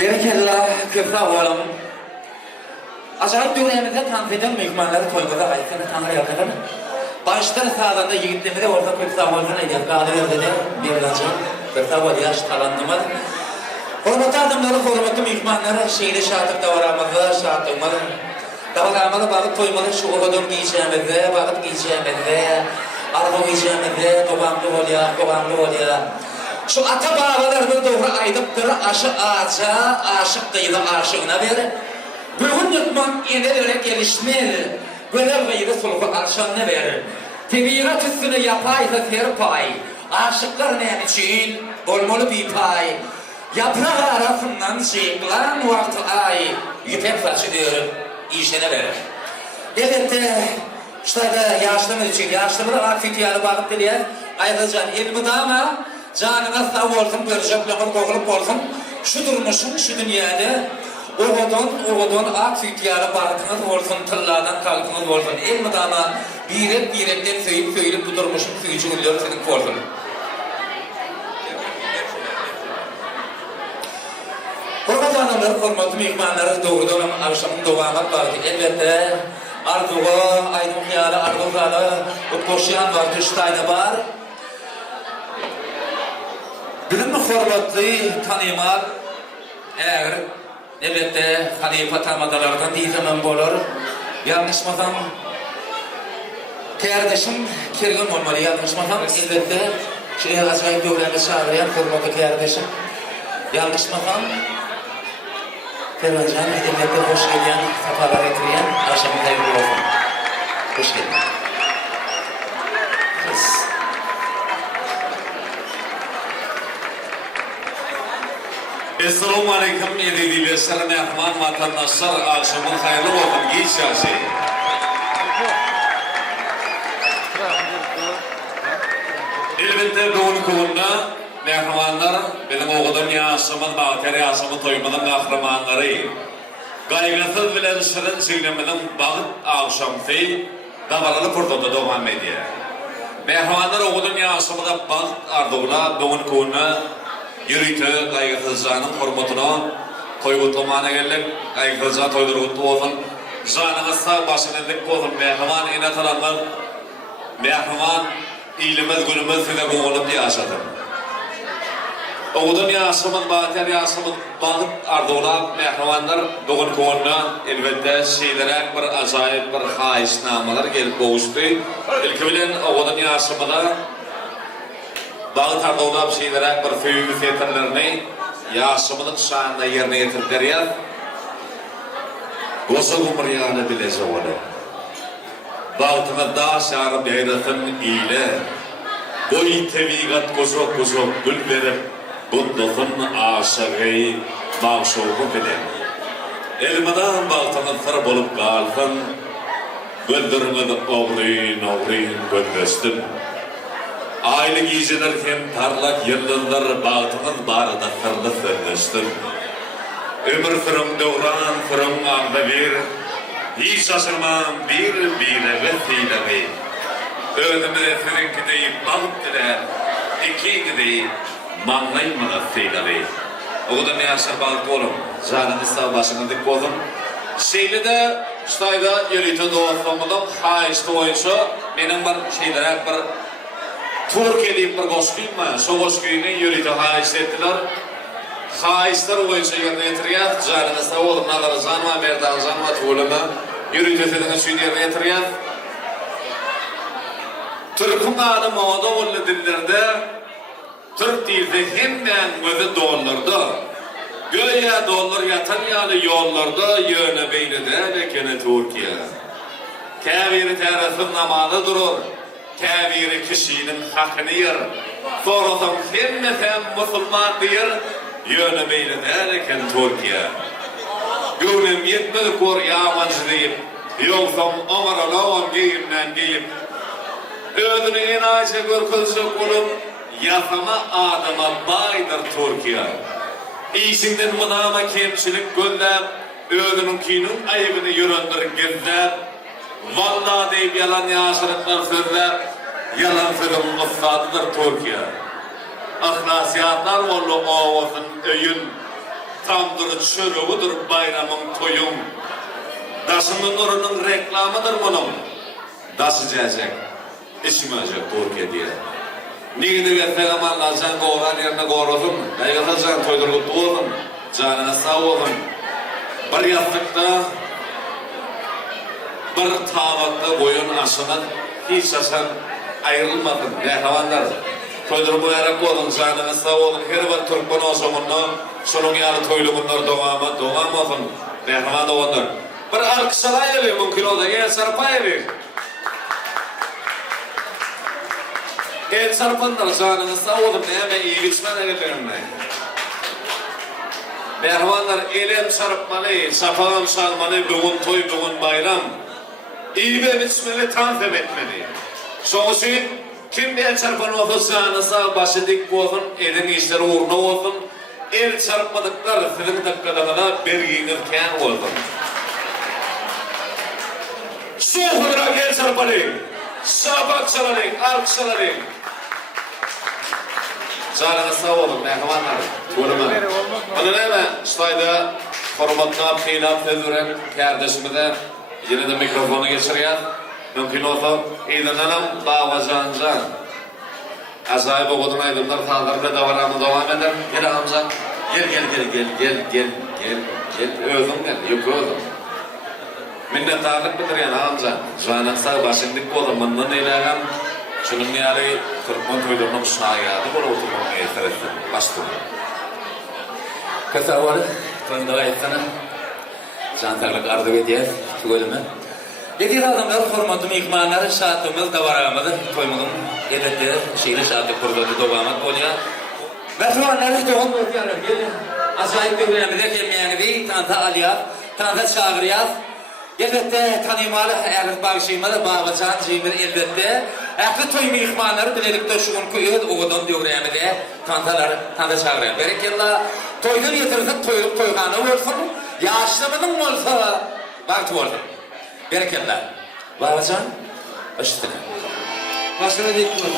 Berekella köprü oğlum. Acayip döneminde tanıdığım mükmanları koymadı ayetini tanrı yakınım. Baştan sağlığında yiğitliğimi de orada köprü oğluna edip kalıyor dedi. Bir önce köprü oğlu yaş talandıma. Hormatı adımları hormatı mükmanları şeyde şartık davaramadı, şartılmalı. Davaramalı balık koymalı şu oğlum giyeceğimizde, balık giyeceğimizde, araba giyeceğimizde, dobamlı oluyor. Şu ata bağlarını doğru aydıptır, aşık kıyılı aşığına ver. Bugün yutmak inerlere gelişmel, görev gıydı sulhu arşanına ver. Tebirat üstüne yapaysa serpay, aşıklar nem için olmalı bir pay. Yaprak arasından çeklan vakti ay, yüpek saçı diyor, işine verir. Elbette, işte yaşlımız için, yaşlımız akfitiyarı bakıp dileyen, ayrıca ilmi ama canına sağ olsun, görüşeklerin kokulup olsun, şu durmuşun, şu dünyada, oğudun akfitiyarı bakıtınız olsun, tıllardan kalkınız olsun, ilmi ama birekten söyleyip bu durmuşun suyucu ünlüyor senin olsun. Hormat adamları, hormatı mükmanları doğrudan akşamın doğamak vardı. Elbette Arduğa, Aydın Kıyarı, Arduğa'lı, Utkoşyan var, Düştay'da var. Bilim hormatlı tanımak, eğer elbette halife tamadalardan diyemem olur. Yanlışmasam, kardeşim kirgin olmalı, yanlışmasam elbette şehir acayip dövlerine çağırayan hormatlı kardeşim. Yanlışmasam, Ferhancan, edebiyatı hoş gelen, sefalar getiren, akşamın hayırlı olsun. Hoş geldin. Esselamu Aleyküm edildiler, mehman vatandaşlar, akşamın hayırlı olsun, iyi şahsi. Elbette doğru kulunda mehmanlar, benim oğudum yaşamın, bakter yaşamın toyumunun kahramanları. Gaygısız bilen şirin çiğneminin bağıt akşamsı, davaralı kurtuldu Doğan Medya. Mehmanlar oğudum yaşamında bağıt ardığına, doğun kuluna, yürütü, gaygısızcanın hormatına, toy kutlamana geldik, gaygısızcan toydurgutlu olsun, Zanına sağ başına dik koydum. Mehman ine talanlar. Mehman iyilimiz günümüz size boğulup yaşadım. Oğudun yaşamın, bater yaşamın bağıt ardoğulab mehmanlar doğun koğunna elbette şeylere bir acayip bir haisnamalar gelip boğuştu. İlki bilen oğudun yaşamına bağıt ardoğulab şeylere bir föyümüz yeterlerini yaşamının şanına yerine getirdiler ya. Gosa gumriyana bile zavada. Bağıtına dağ şarı beyratın ile boy tevigat kozok gül verip Bundofun aşağı mağşoğu bilen. Elmadan baltanın tar bolup galtan, güldürmedi oğruyun güldüstüm. Aylı giycelerken parlak yıldızlar bağıtının barıda tırlı söndüstüm. Ömür fırım doğran fırım ağda bir, hiç şaşırmam bir vesile bir. Ödümü fırınkı deyip balık diler, iki gideyip, Manlayma da feyleri. O da ne yaşar balık oğlum. Canını sağ başına dik oğlum. Şeyli de ustayda yürüytü doğatlamadım. Ha işte oyuncu. Benim bir şeylere bir Türkiye'li bir koşkuyum var. So koşkuyunu yürüytü ha işlettiler. Ha işler oyuncu yerine getiriyor. Canını sağ oğlum. Nağarı zanma, merdan zanma, tuğulama. Yürüytü edildiğin suyunu yerine getiriyor. Türk'ün adı moda oğlu dillerde Türk dilde hemen gözü dolardı. Göya dolar yatan yani yollarda yöne beynide ve kene Türkiye. Kaviri tarafın namazı durur. Kaviri kişinin hakkını yer. Sonrasın hem Müslüman diyor. Yöne beynide ve kene Türkiye. Gönlüm yetmedi kor yağmancı deyip. Yoksam amaralam giyimden giyip. Ödünü en ağaca görkülsün olup. Yasama adama baydır Türkiye. İyisinden mınama kemçilik gönder, ödününkinin ayıbını yüründürün gezler. Vallahi deyip yalan yaşırıklar sözler, yalan sözün ustadıdır Türkiye. Ahlasiyatlar oğlu oğuzun öyün, tamdır çürüğüdür bayramın toyun. Daşının nurunun reklamıdır bunun. Daşıcacak, içmeyecek Türkiye diye. Nigini gelsek amanla can qoğran yerine qoğrasın, qaygısa can toydurgup olsun, canına sağ olsun. Bir yastıkta, bir tavakta boyun aşının hiç aşan ayrılmadın, mehravanlar. Toydurup boyarak olun, canına sağ olun. Her bir Türkmen olsununla, şunun yarı toylumunlar doğam olsun, mehravan doğanlar. Bir alkışalayıver mümkün oldu, gel sarpayıver. El sarpanlar canını sağ olun hemen iyi geçmene gelirim ben. Mehvanlar elem sarpmalı, safağım sarmalı, bugün toy, bugün bayram. İyi ve bitmeli, tanzim etmeli. Sonuçta kim el sarpan olsun, canını sağ başı dik olsun, elin işleri uğruna olsun. El sarpmadıklar sizin dakikalarına bir giyinirken olsun. Soğuklara el sarpalı, sabak sarılı, alk sarılı. Canına sağ olun mehvanlar, tuğulama. Onun hemen ustayda formatına fiilap tezüren kardeşimi de yine de mikrofonu geçiriyor. Mümkün olsa iğnenem davacanca. Acayip okudun aydınlar tağlarla davaramı devam eder. Gel Hamza, gel. Özüm gel, yok özüm. Minnettarlık bilir yani Hamza. Canına sağ başındık olun, mından eyleğen. Şunun yani Türkmen toylarının şayadı, bunu oturmamaya yeterlisin. Başladım. Kısa var, toyunda etsene. Cantarlık ardı ediyor, tügölümü. Yedir adamlar, hormatım ikmanları, şahatımız, davarağımızı, toymuzun edetleri, şeyli şahatlık kurduğu doğamak oluyor. Ve şu anları doğum ötüyorlar. Acayip birbirimize gelmeyeni değil, tanta aliyat, tanta çağırıyat. Elbette tanımalı, eğer bağışıymalı, bağıcan, cimri elbette. Aklı toymu ihmanları bilelikte şuun kuyuyor, oğudan diyoremede, tanta çağırıyor. Berekella, toydun yetirirsin, toylup toyganı olsun, yaşlımının olsa, vakti olsun. Berekella. Bağıcan, ışıtını. Başına deyip olsun.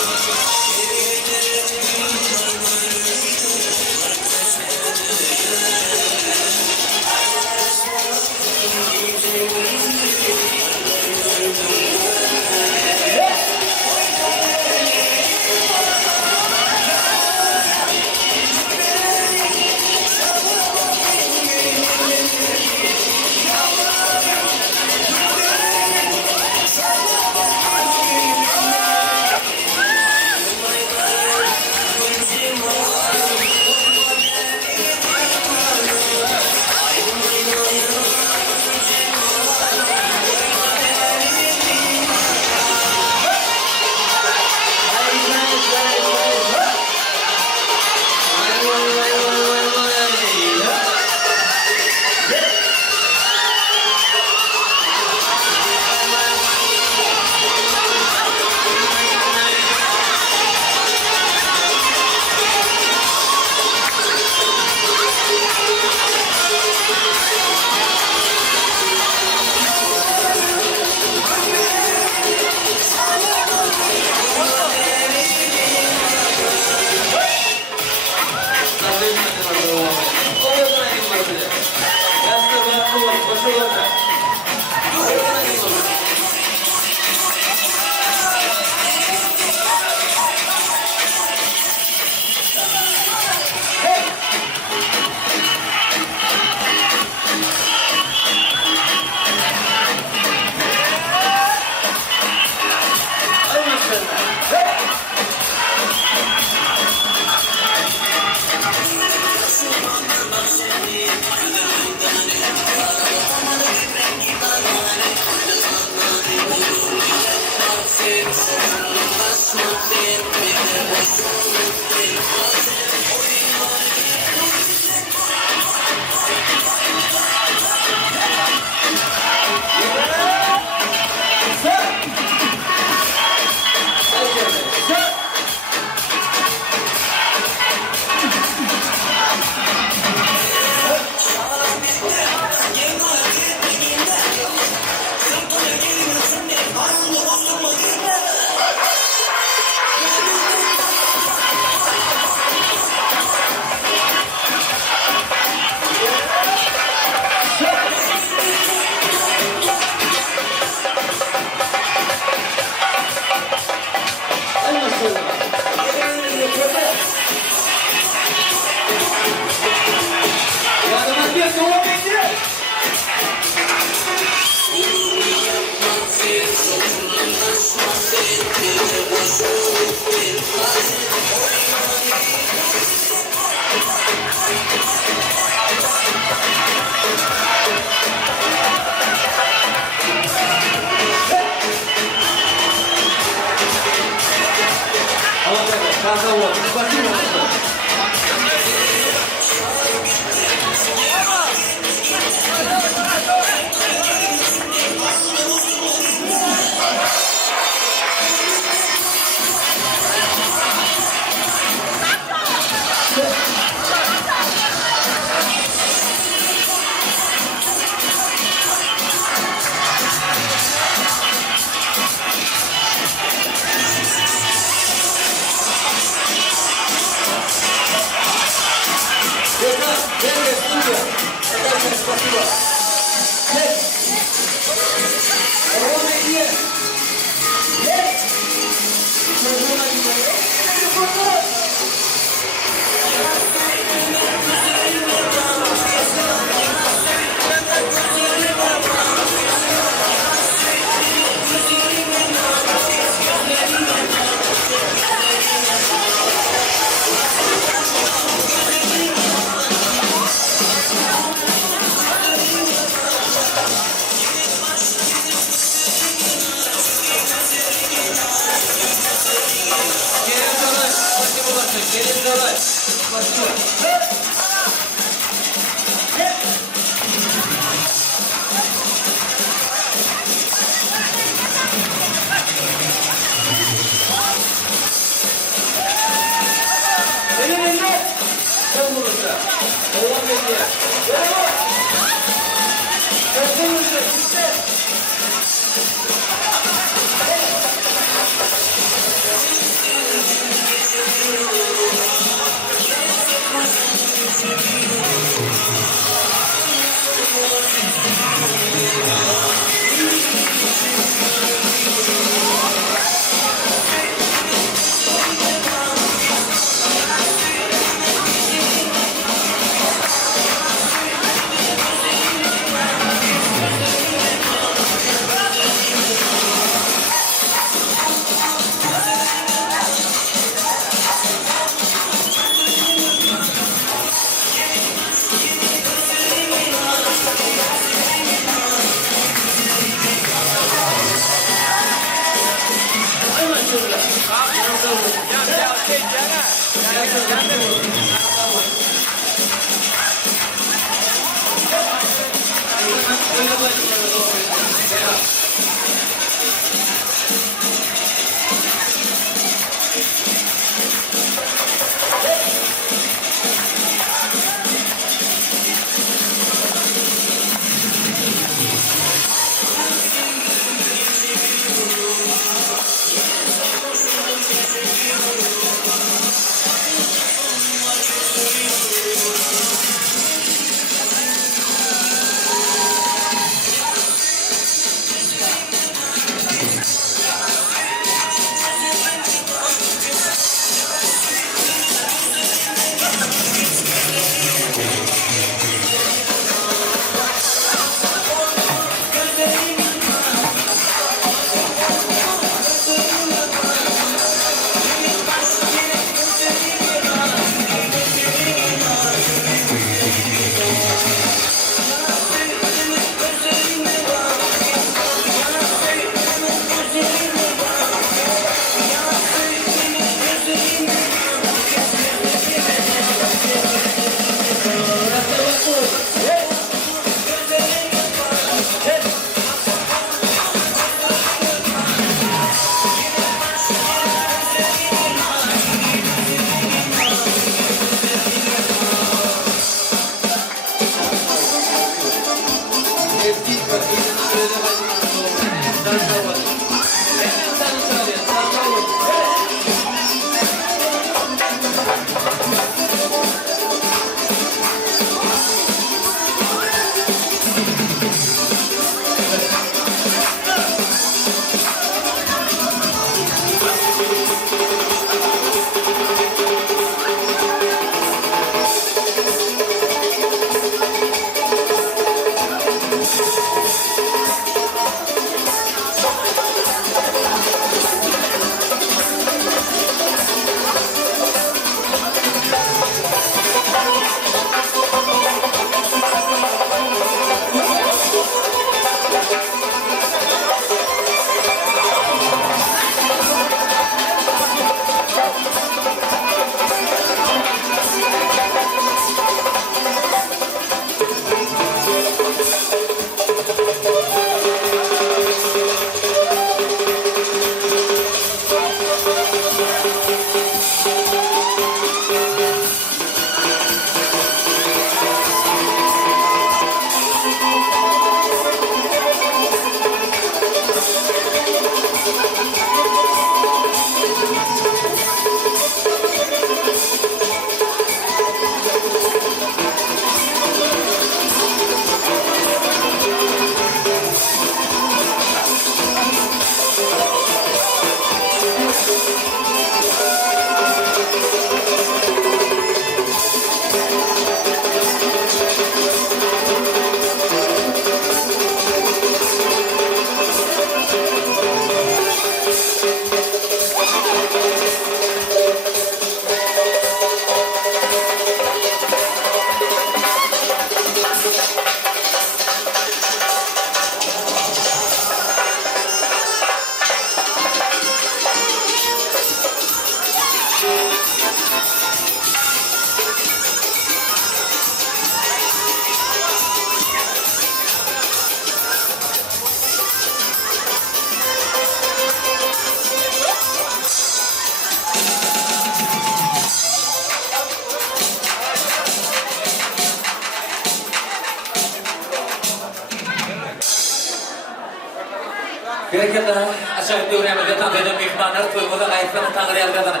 Bereketler, acayip dövremede tanıdığım mihmanlar toyumda ayıklarını tanrı yargıladığını.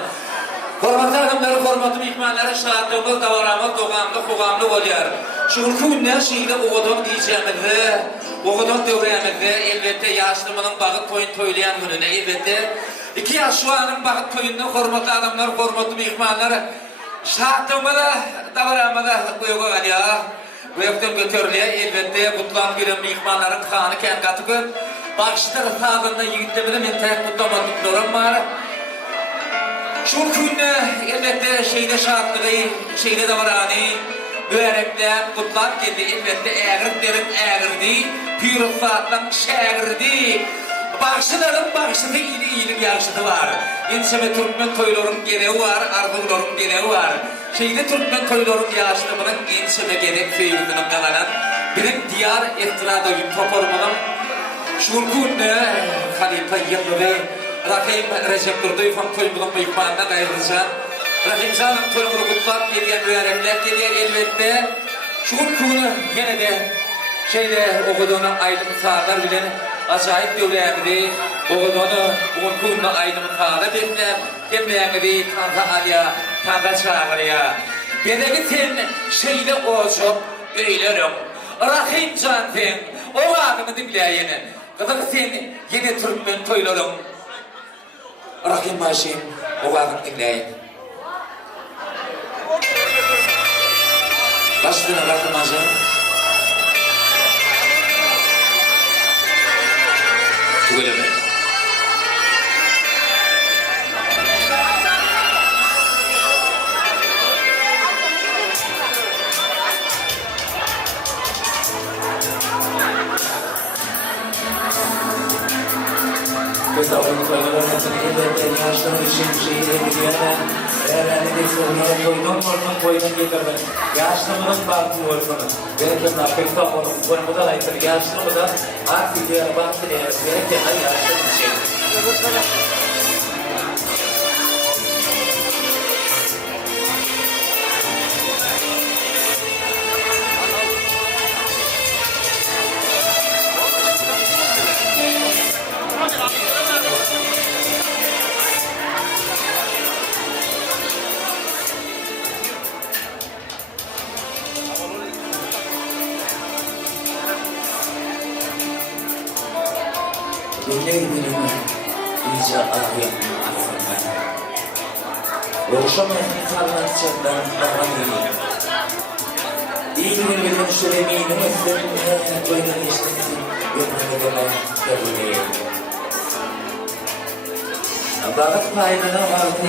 Hormatly adamlar, hormatly mihmanlar, şahatlığımız, davaramız, doğamlı, hugamlı oluyor. Şuur günler şeyde oğudun diyeceğimizde, oğudun dövremede elbette yaşlımının bağıt toyun toylayan gününe elbette 2 yaş şu anın bağıt toyunda hormatly adamlar, hormatly mihmanlar, şahatlığımda, davaramada uyuğa kalıyor. Buyuktan götürülüyor, elbette kutlan giren mihmanların kanı ken katıkı. Başta sağlığında yigitlemede men tek kutlamadıklarım var. Şu günde elbette şeyde şartlığı, şeyde davarani, müerekler kutlak geldi. Elbette eğirderin eğirdi, pürüz saatlan şeğirdi. Bağışıda iyilik yaşıdı var. İnseme Türkmen toylarım gereği var, arzularım gereği var. Şeyde Türkmen toylarım yaşıdımının inseme gerek feyizinin kalanan birin diyar eftiradayım toparmanım. Şurkunne Halifa Yıldırı Rahim Recep Turdoyev'un toyumuzun meyvanına gayrıca Rahim Can'ın toyumunu kutlak geliyen müerekler geliyor elbette. Şurkunne yine de şeyde okuduğunu aydın sağlar bilen acayip dövremdi. Okuduğunu Şurkunne aydın sağlar bekler. Demleğini Tanrı Alya, Tanrı Çağırıya. Gedeki sen şeyde oğucup öylerim. Rahim Can'ın o adımı dinleyene. Kızım sen yine Türkmen toylarım. Rahim Başim o adımı dinleyin. Başlığına Rahim Başim. Öyle mi? Questa autonomia delle nostre scienze eğlendik sorunlara koydum, oradan koydum getirdim. Yaşlımının farkı olsun. Belki nakıkta onu koymadan ayıtır. Yaşlımından artık diğer baktı diye belki ay yaşlı bir şey. Bileyim iyice ağrıyım aslında. Boğuşamayın insanlarından ağrıyım. İyi günü benim şeremiyim eslemine koyuna geçtiğinizin yönlemedeme görüleyim. Allah'ın paydana vardı,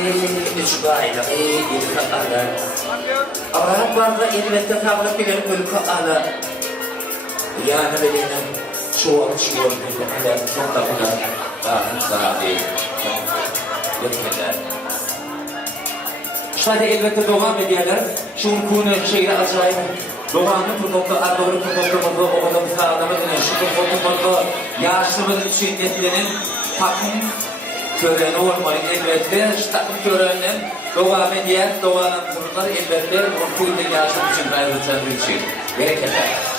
üç bayrağı ilka ala. Allah'ın vardı elbette kavrak bilen ülka ala. Yani benim çoğal bir eder çok da buna dağın sahibi yetmeler. Şöyle elbette devam ediyorlar. Şunkunu şeyle acayip doğanın tutuklu, ardoğru tutuklu oğlum sağlamı denen şu tutuklu yaşlımızın sünnetlerinin takım köreni olmalı elbette. Şu takım köreninden devam ediyor. Doğanın tutukları elbette kuyunda yaşlı için ayrıcağı için. Bereketler.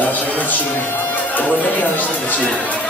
Yaxşı geçeyim. O kadar yanlışla geçeyim.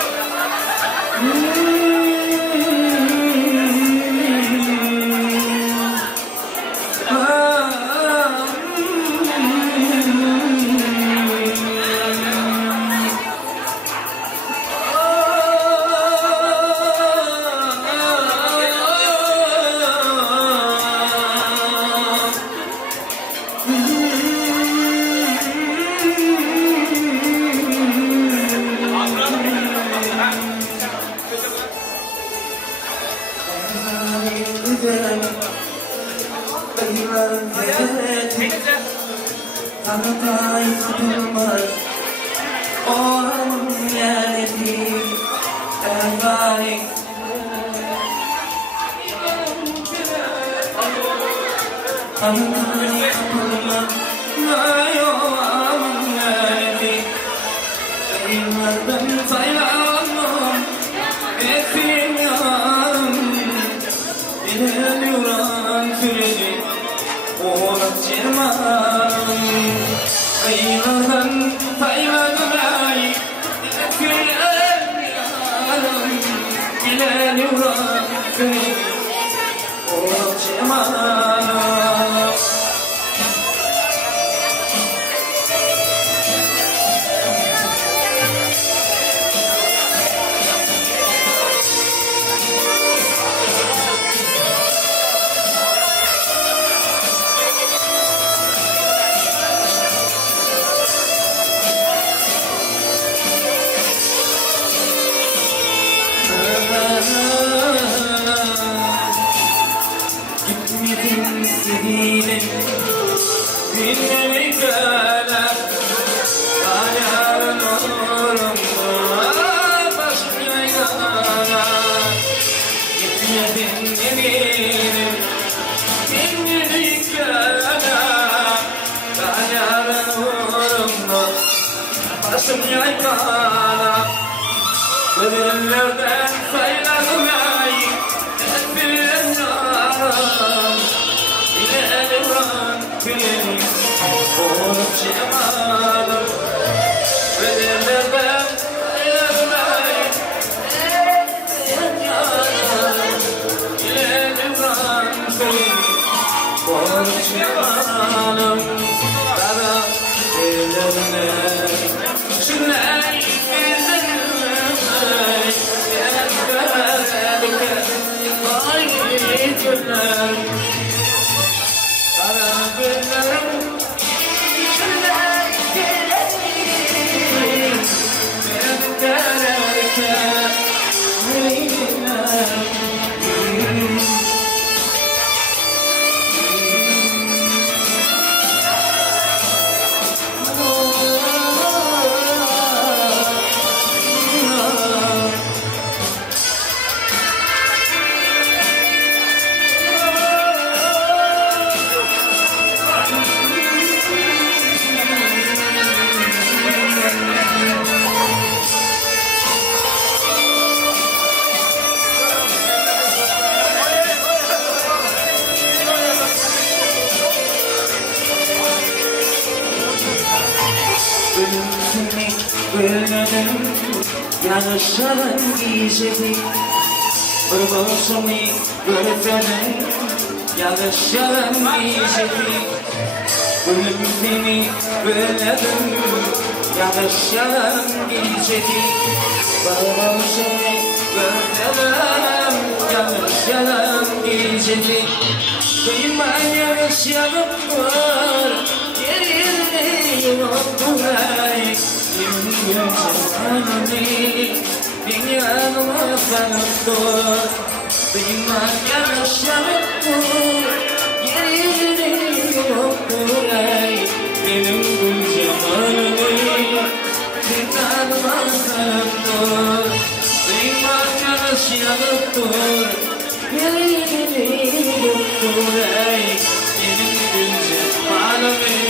Yanışalım gizli Vurgusunu görüp Yanışalım gizli Ölüm seni böledim Yanışalım gizli Vurgusunu görüp Yanışalım gizli Kıyma yanışalım var Yerini yoktur Dünyanıma kanıttır Duymak yanışanıttır Yerini yoktur Benim gül cemalimi Dünyanıma kanıttır Duymak yanışanıttır Yerini yoktur Benim gül cemalimi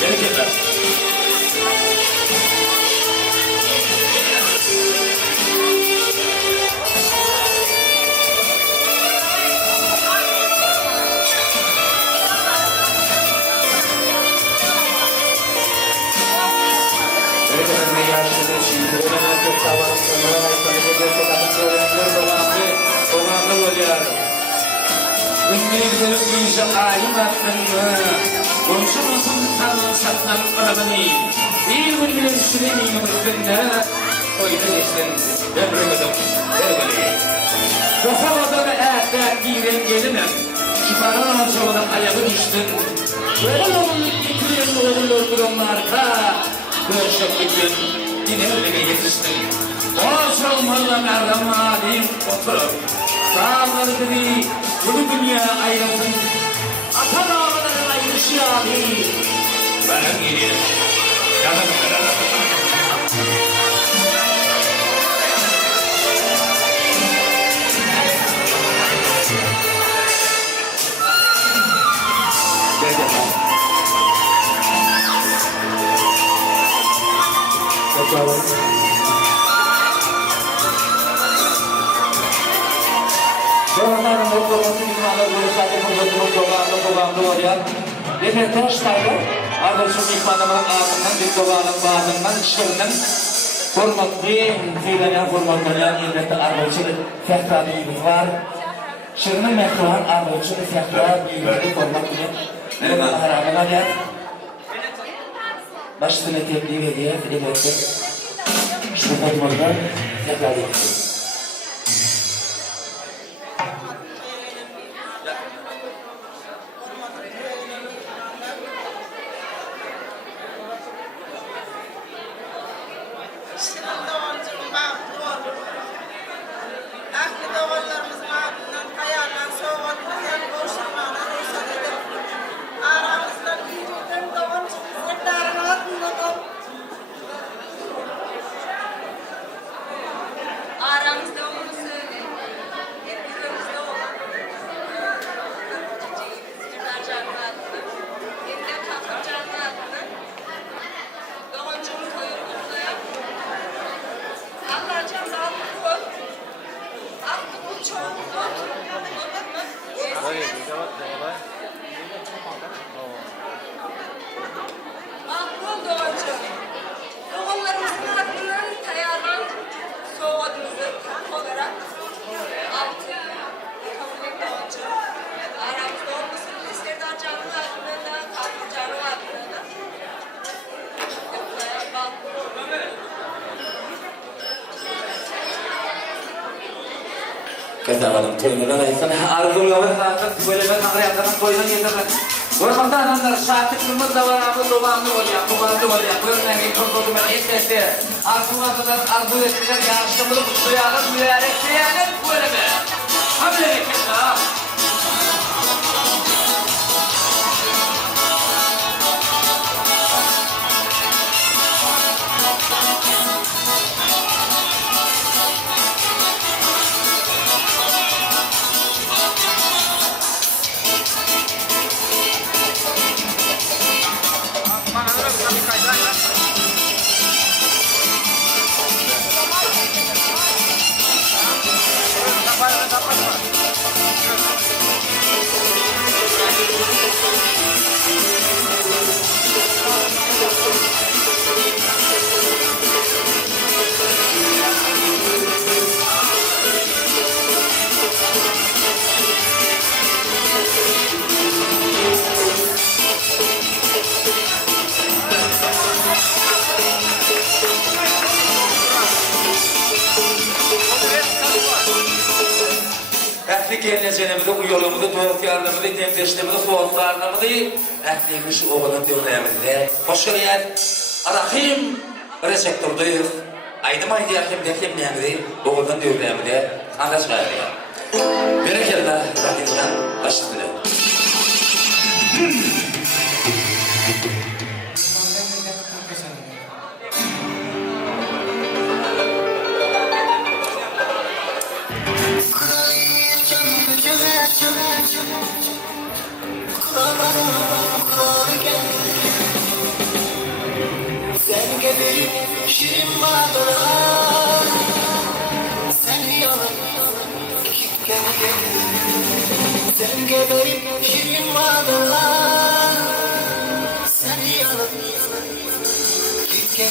Bereketler. mevzülük iyice ayım attın mı? Komşumuzun kanını sattan arabını bir gün bile süremeyim üstünde koydu geçtin ömrümüzün derveli. Kofamadığını erkek giren gelinim çıkaran çoğuna ayağı düştün. Oğlum getirin oğullar durumlarda görüşüp bir gün yine ölüme yetiştin. O çalmadan aramadım oturup sağları gibi bunu dünya ayrılsın. Ata dağların ayrışı abi. Ben gidiyorum. Yanım kadar. Doğrudan mutluluğunu imkanları buluşardı, fırsatımız dolandı oraya. Yeter taştaydı, ardışım imkanımın ardından, bir dolanın bağından, şırının fiilenen hurmatlayan elbette ardışını fehradıyımız var. Şırının mehruhan ardışını fehradıyımızı format bilen nerede haramına gel. Başüstüne tebliğ ediyor, elbette. Şu formatlar fehradıyımız. Kazanalım toyundan ayısan arzum yolu sakın böyle ben ağrıyanlardan toyundan yeterler. Ormanda anamlar şahitliğimiz zamanımız dolandı oluyor, kumardı oluyor. Görünen gibi kurtuldu ben istesi. Arzumazdan arzu ettiler yaşlımızı kutlayalım, mübarek diyelim böyle mi? Hamile bekleyin ha. Geleceğimizi, bu yolumuzu, doğru yardımımızı, temdeşliğimizi, soğuklarımızı ekleymiş oğlum dövmemizde. Hoş geldin. Arahim reseptordayız. Aydım aydı yakım dekemeyenizi oğlum dövmemizde. Andaş gayrıya. Berekeller, Rabbimden başlıkları. Sen gibi şirin bağlar, sen yalan git gel gel. Sen gibi şirin bağlar, sen yalan git gel.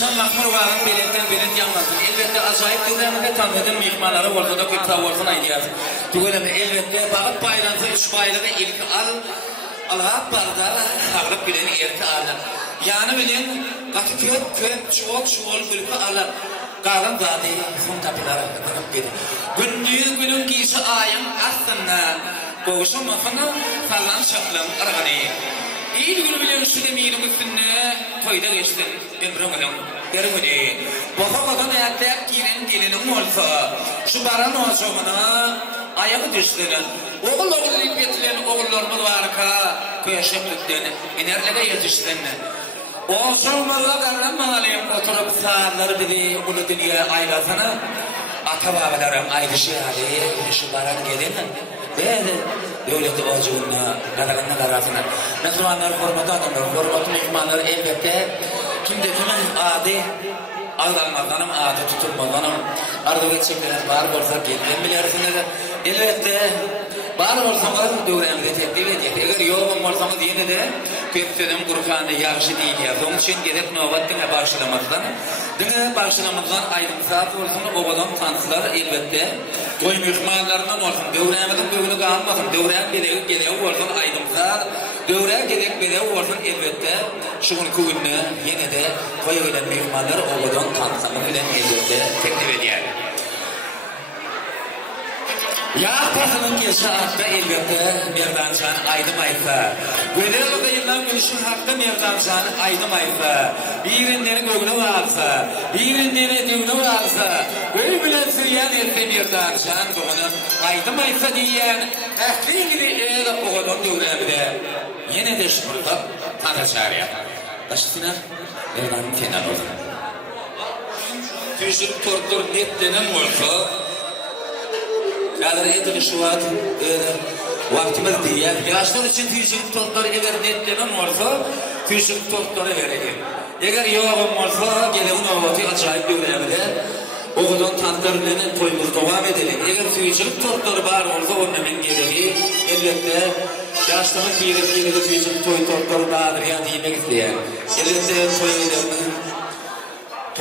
Hasan Mahmur Bağ'ın belirten yanmasın. Elbette acayip döneminde tanıdığım mihmanları ortada kötü olsun aydiyat. Tügülüm elbette bağıt baylansı 3 baylığı ilk alğap barda ağırlık bilen erti alır. Yani bilen katı köp çoğul gülüpü alır. Qalan zadi son tapilara katılıp gedi. Günün giysi ayın aslından boğuşun mafını falan şaklım arğani. İyi günü bilen şu demirin üstünne toyda geçtin ömrümün yarımını. Baka kadın ayakta giren gelinin olsa şu baran olsağına ayağı düştüğünü. Oğul ipetilen oğullarımız varka köşemlikten enerlere yetiştiğini. O sormalı karnımalıyım oturup sağları bizi bunu dünya aylasana. Ata babalarım ayrışı hali şu baran gelin. Böyle devleti ocuğuna, kadağına karasına. Müslümanlar hürmetli adamlar, hürmetli mihmanlar elbette. Kimde kimin adı aldanmadanım, adı tutulmadanım. Arzu geçecekler, var olsa gelden bilersiniz. Elbette var olsanız dövremde teklif edecek. Eğer yok olsanız yine de köptedim kurfanı yaxşı değil ya. Onun için gerek nöbet dine başlamazdan. Dine başlamazdan ayrımsat olsun, oğlan tanıslar elbette. Toy mihmanlarından olsun, dövremden böyle kalmasın. Dövrem geleği olsun ayrımsat. Dövrem geleği olsun elbette. Şunun kuvvetini yine de toya gelen mihmanlar oğlan tanısını bilen elbette teklif ediyor. Ya pasının geçi hafta elbette Merdancan aydım aysa. Göler odayından gülüşün hafta Merdancan aydım aysa. Birindeni göğüne varsa, birindeni düğüne varsa. Böyle bilen sürüyen etse Merdancan doğunu aydım aysa diyen. Ehli gibi eğer oğlun dövremde. Yine de şurada tanışar ya. Başısına Merdan'ın kenar olur. Tüzük tortur netlenen olsa. Kadar edili şu vaktimiz değil. Yaşlar için tüysük tortları eğer netlemem olsa tüysük tortları verelim. Eğer yoğum olsa gelenin ovatı acayip görevde oğulun tanıklarının toyumuz devam edelim. Eğer tüysük tortları var olsa onun hemen gereği elbette yaşlarının gelip tüysük toy tortları dağıdır ya demek isteyen. Elbette toy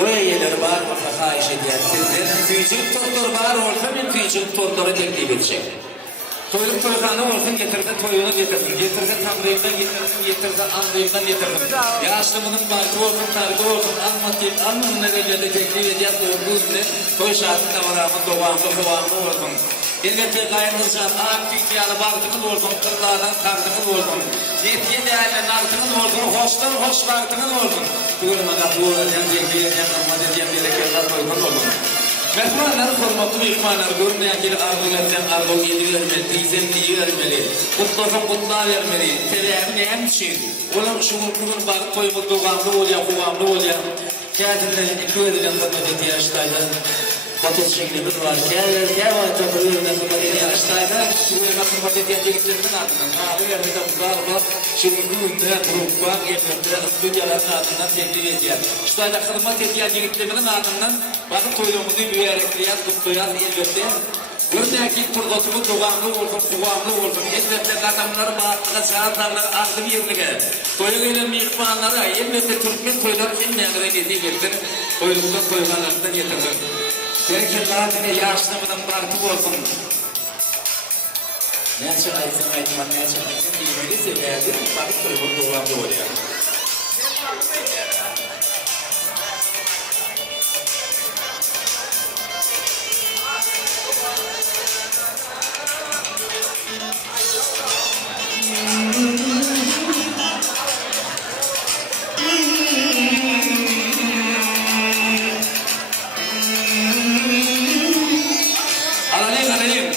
yerleri var olsa hayiş ediyen sizler tüycülük tortları var olsa ben tüycülük tortları teklif edecek. Toyluk toykanı olsun getirse toyunu getirsin, getirse tanrıyımdan getirsin, getirse andıyımdan getirsin. Yaşlımının barkı olsun, targı olsun, almanın nedeniyle teklif edeceğiz doğruluğunda toy şahsında varamın doğamlı olsun. Elbette kaynınızcan aktifiyalı baktınız olsun, kırlardan kalktınız olsun. Yetkiye değerli nartınız olsun, hoştan hoş baktınız olsun. Buyurun adam bu olacağım, cekleyeceğim, ama diyeceğim, berekeler koygun olsun. Mehmanlar formatı mihmanlar görmeyen geri arzu versen arzu yedi vermeli, teyzem iyi vermeli, kutlasın kutla vermeli, teleğim hem için. Onun şunun bunun bakıp koyumu doğamlı oluyor, kuvamlı oluyor. Kendine iki edilen hürmet yaştaydı. Patos şeklimiz var. Gel var köprülerine hürmet yaştaydı. Şuraya hürmet ediyen çekiklerinin ardından. Ağabey vermede bu şimdi günde gruplar elbette stüdyaların ardından teklif ediyor. İşte hürmet ediyen çekiklerinin ardından bakın toyluğumuzu büyüyerekleyen, kutlayan elbette. Gördeki turgotumu doğamlı olsun, kuvamlı olsun. Elbette adamları bağırtığa çağırtanlar aldı bir yerine. Toya gelen mihmanlara elbette Türkmen toylar kim neyre edilirdir. Toylukta toylarlarından getirdir. Bereketlere yaşlımının bağırtı olsun. Ne açıklaysın aytman, ne açıklaysın diyemeli severdir. Bakıp toyluğun doğamlı oluyor. Alalım.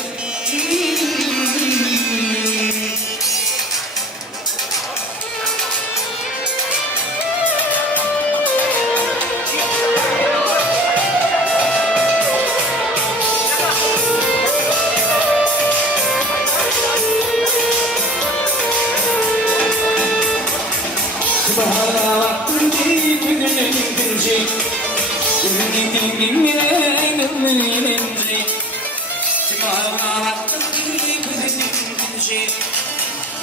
Bahara vakti günün güncü, günün Bahara vakti günün güncü,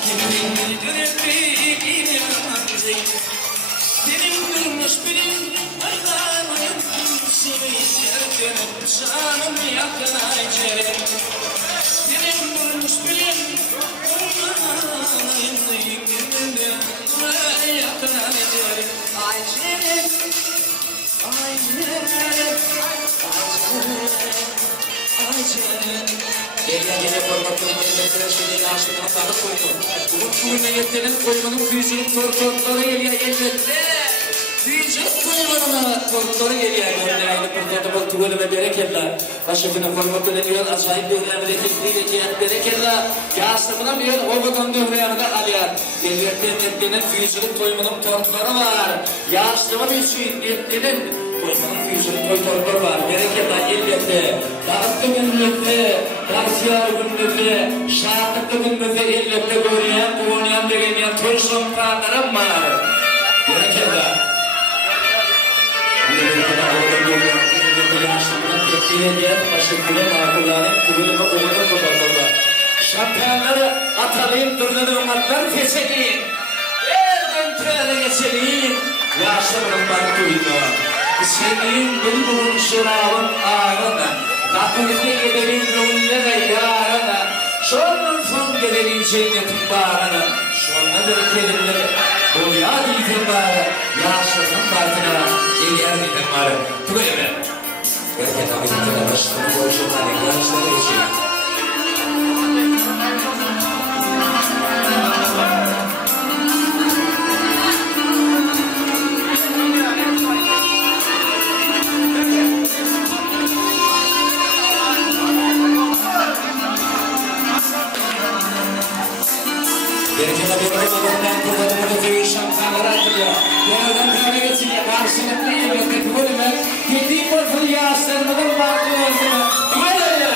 günün benim durmuş benim canım canım yakın ay canım senin bulmuş bilen yakın ay canım ay canım ay canım gel formatlarını mesela şöyle açtığına sarı koydu. Bunun kuyruğuna getirelim koymanın büyücülük tortları geliyor elbette. Büyücülük koymanına tortları geliyor. Böyle aynı protokol tuvali ve berekella. Başıfına formatı deniyor. Acayip bir önemli tekniğiyle berekella. Yaşlımına bir o kadar dövreyanı da alıyor. Elbette netlenen büyücülük koymanın tortları var. Yaşlıma bir şey netlenen koymanın büyücülük tortları var. Berekella elbette. Dağıttı günlükte. Garsiyar gündüzü, şarkıtlı gündüzü elbette görüyen, oynayan degemeyen toy şompanlarım var. Berekella. Yaşlıktan tepkiye diyen başlıklı makulların tübülümü oğlunu kopartırlar. Şampiyanları atalayım, durduğum atlar keselim. Erden trene geçelim. Yaşlıktan bana duyma. Senin bulduğun şırağın ağrına. Kapınızda gidelim yolunda ve yarına. Şonun son gelelim cennetin bağrına. Şonnadır kelimleri. Bu yad itibarı. Yaşlısın partına. Geliyer itibarı. Böyle. Erken abidetine başlığını boşulmanın yaşları için. Erken abidetine kurbanımını dövüş şampiyanları atılıyor. Yerden kâre geçiyor. Karşılıklı yemeklik bölüme. Yediği korkulu yaşlarımın farklı olduğunu. Böyle.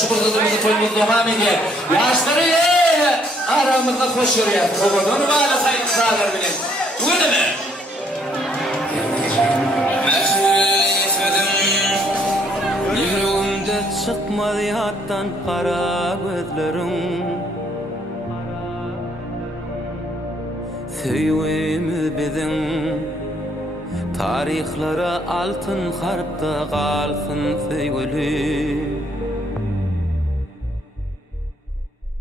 Şu kızımızı toyumuz devam ediyor. Yaşları aramızda koşuyor. Kovadan var sayın sağlar bile. Öyle mi? Yüreğimde çıkmadı yattan kara gözlerim. Söyüğümüz bizim tarihlara altın harpta kalsın söylü.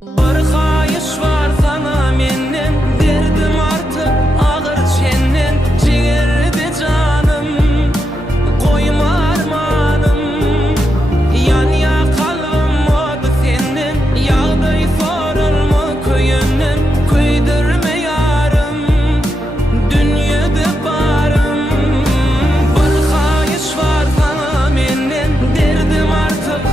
Bir kayış var sana menden, derdim artık ağır çenden. Ciğerdi canım, koyma armanım. Yan ya kalbim oldu senden, yağday sorulma köyünden. Köydürme yarım, dünyada barım. Bir kayış var sana menden, derdim artık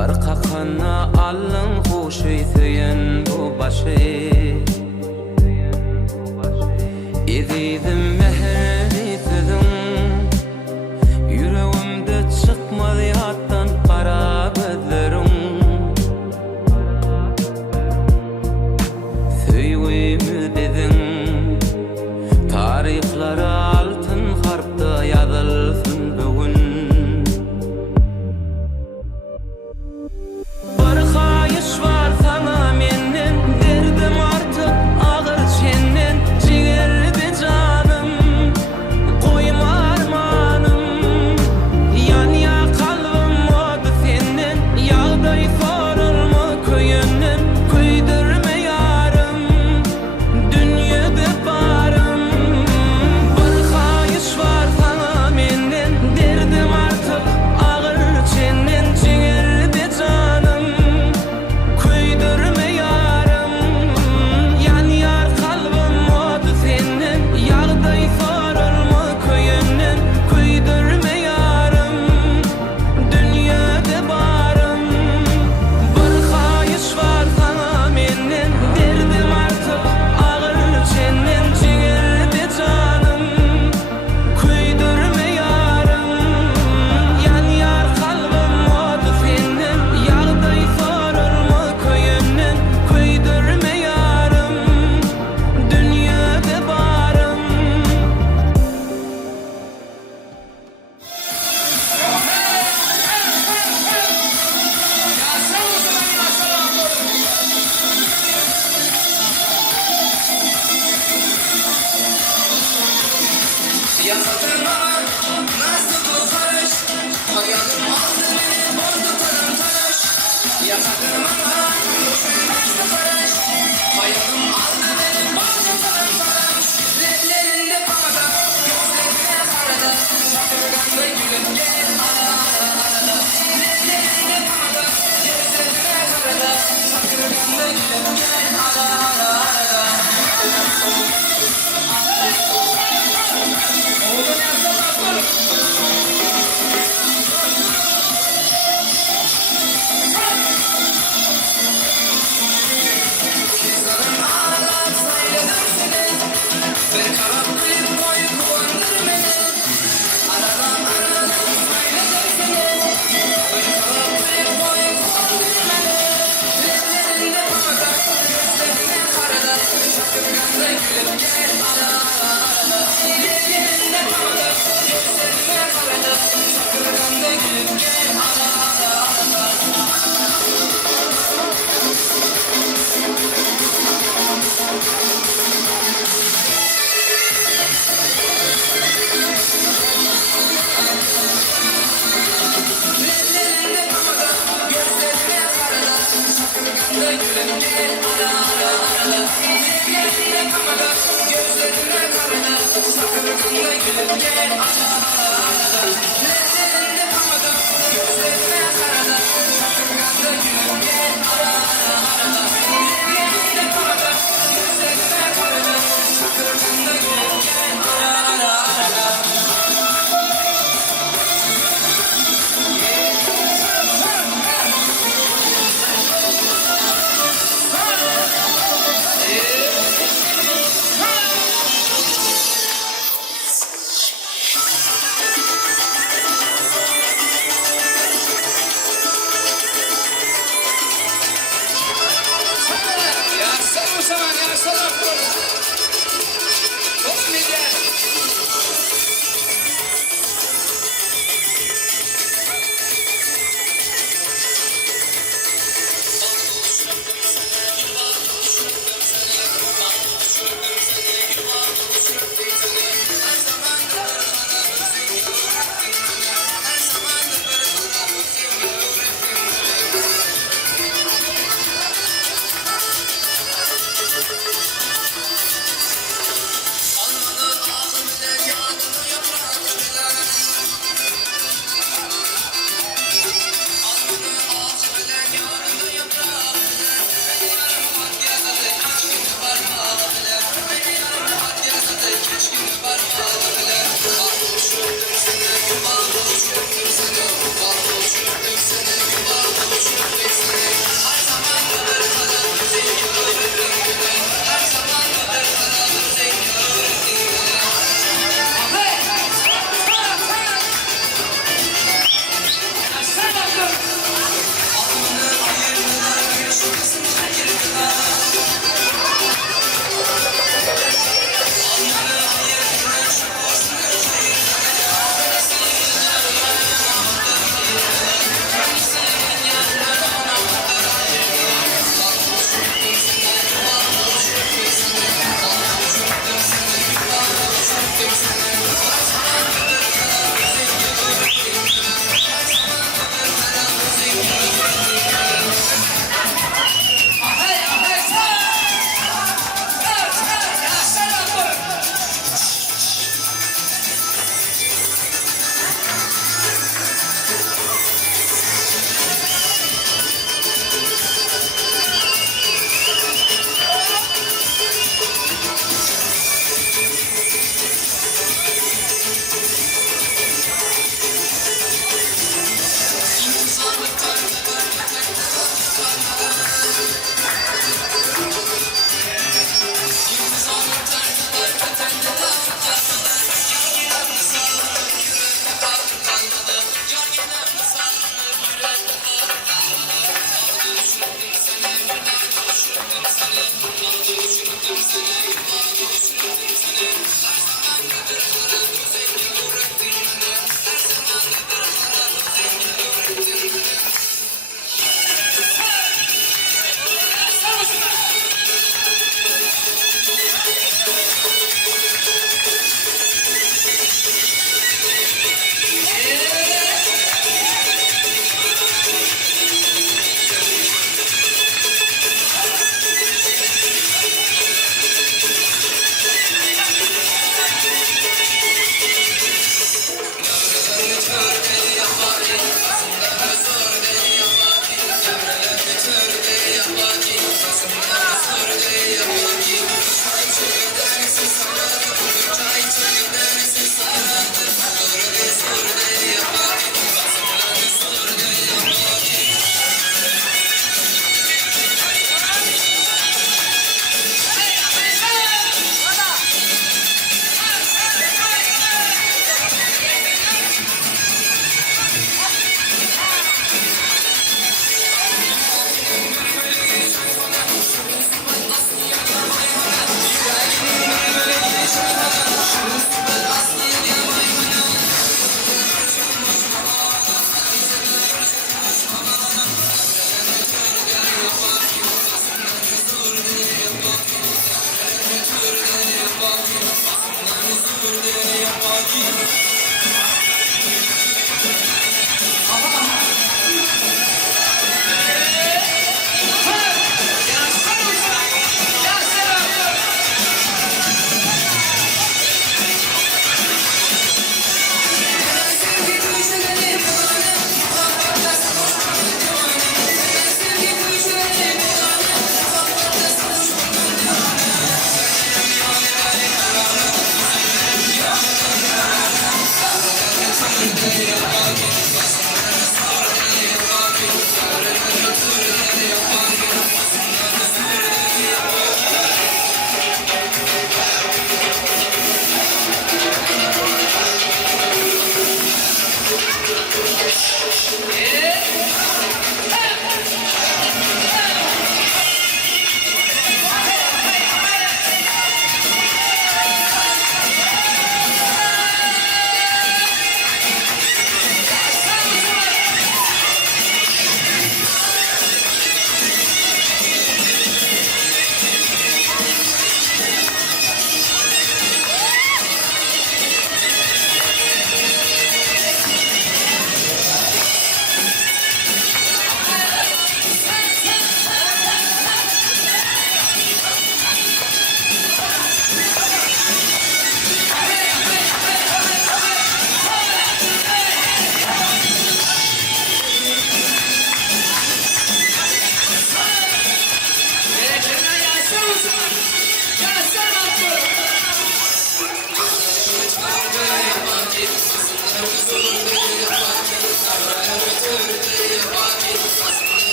Bir kakana allın huşy süyen bu başy Ezidim mehri sizin Yüreğimde çıkmadı yattan kara gözlerim Söýgümiz bizim tarihlara altın harpta yazılsın bugün Bir haýyş var sana menden derdim artık ağır çenden jigerli canım koyma armanım yan ya kalbim oldu senden yağday sorulma köyünden köydürme yarım dünyada barım bir haýyş var sana menden derdim artık ağır çenden jigerli canım köydürme yarım yan yar kalbim oldu senden yağday sorulma köyünden köydürme yarım dünyada barım bir haýyş var sana menden derdim artık ağır çenden jigerli canım köydürme yarım yan yar kalbim oldu senden yağday sorulma köyünden köydürme yarım dünyada barım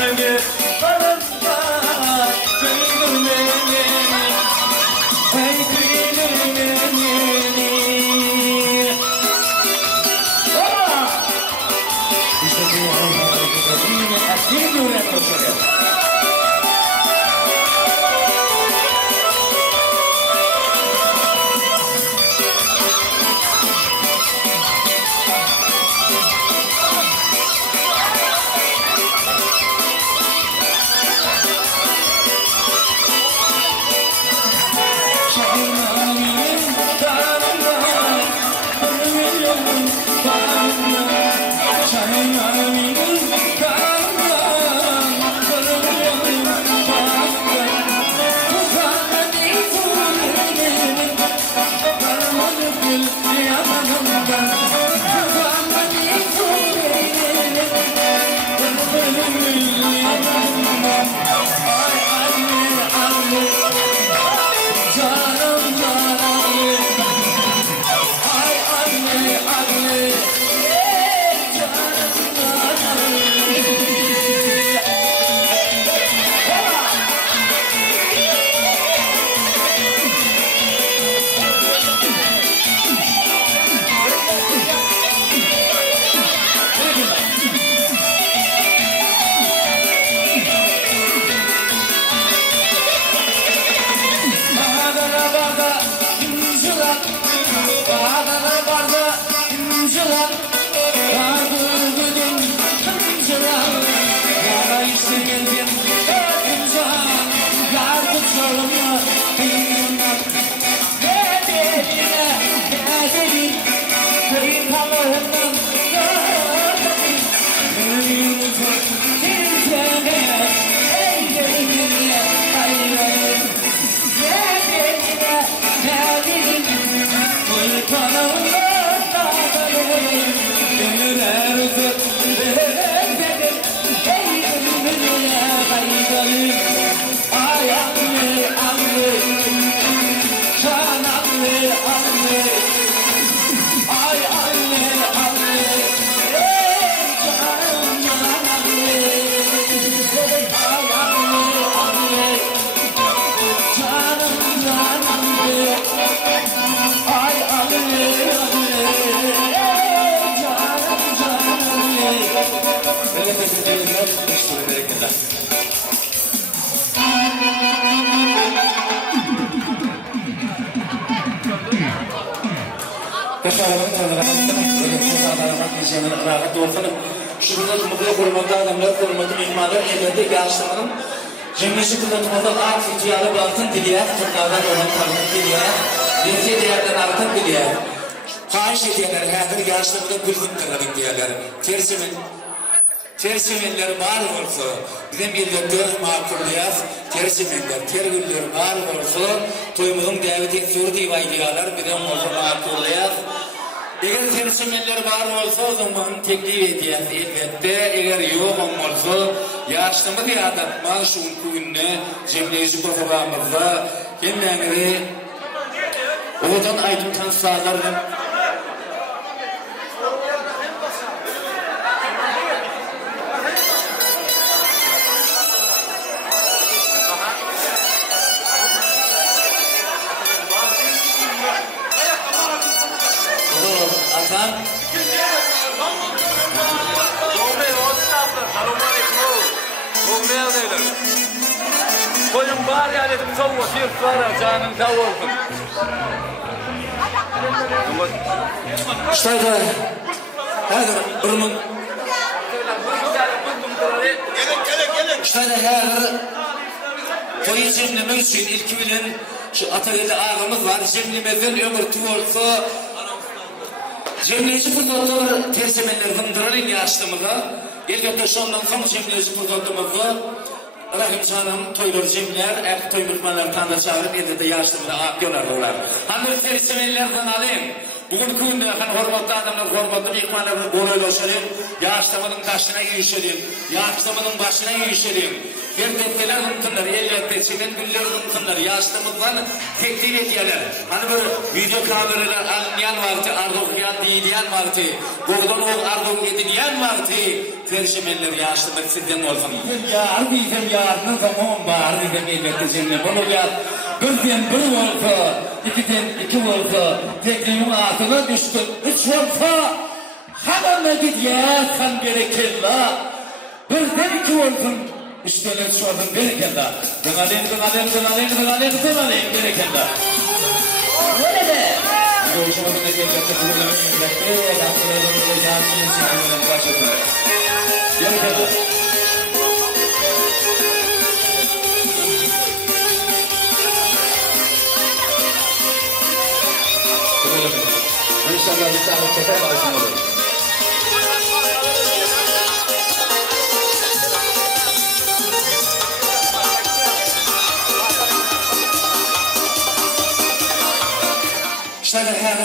gönlümü Bağımda Kıydın beni Hey kıydın beni İşte bu ayağına Eski gören koşuyor Şurada mutlu kurmakta adamlar kurmakta mimarlar evlerde yaşlarının cemleşi kullanmakta art itiyalı altın diliye Türklerden olan tanıdık diliye Lütfi değerden altın diliye Haş ediyenler her yaşlarında gülgün tanıdık diyeler Tersimenler var olsa bizim millette makulliyaz tersimenler tergüller var olsa toymağın davet et soru divayliyalar bizim olsa makulliyaz eğer tersimenler var olsa o zaman teklif ediyaz elbette eğer yok olsa yaşlımı diye adatma şunku gününe cemleyici fotoğrafımızda kendileri odan aydın tanışlarlarının Atan koyun var ya dedim savva sirk var ya canın sağ olsun. İşte da her durumun işte da her koyu cemlemek için ilk bilen şu atölyede ağımız var. Cemlemezden ömür tuğolsa cemleyici fırsatlar tersemenler hındıralım yaşlımıza. Elbette şundan son cemleyici fırsatımızda Rahim canım toylar cemler, erk toy mutmanları tanda çağırıp elbette yaşlımıza yönardılar. Hanım tersemenlerden alayım. Bugün köyünde hormatlı adamlar, hormatlı mihmanlarını boylaşalım, yaşlamanın taşına yiyişelim, yaşlamanın başına yiyişelim. Elbetteler hınkınlar, elbette çimen güller hınkınlar, yaşlamızdan teklif ediyorlar. Hani böyle video kameralar alınmayan vardı, ardoğuyan değilyen vardı, boğdan oğul ardoğu edilyen vardı, perşemeller yaşlamak sizden olsun. Yar diyeceğim yarının zaman var diyeceğim elbette seninle. Bunu yar birden bir olsa, ikiden iki olsa, tekliğin altına düştün. Üç olsa, hanımla git ya, kan gerekirler. Birden iki olsun. İşte öyle şu olsun gerekirler. Dınalem gerekirler. Öyle de. Görüşümüzün de elbette kurulama elbette. Yaptırlarımızda yardım için başlasın. Gerekirler. İnşallah bir tane çeker başına olur. İşte her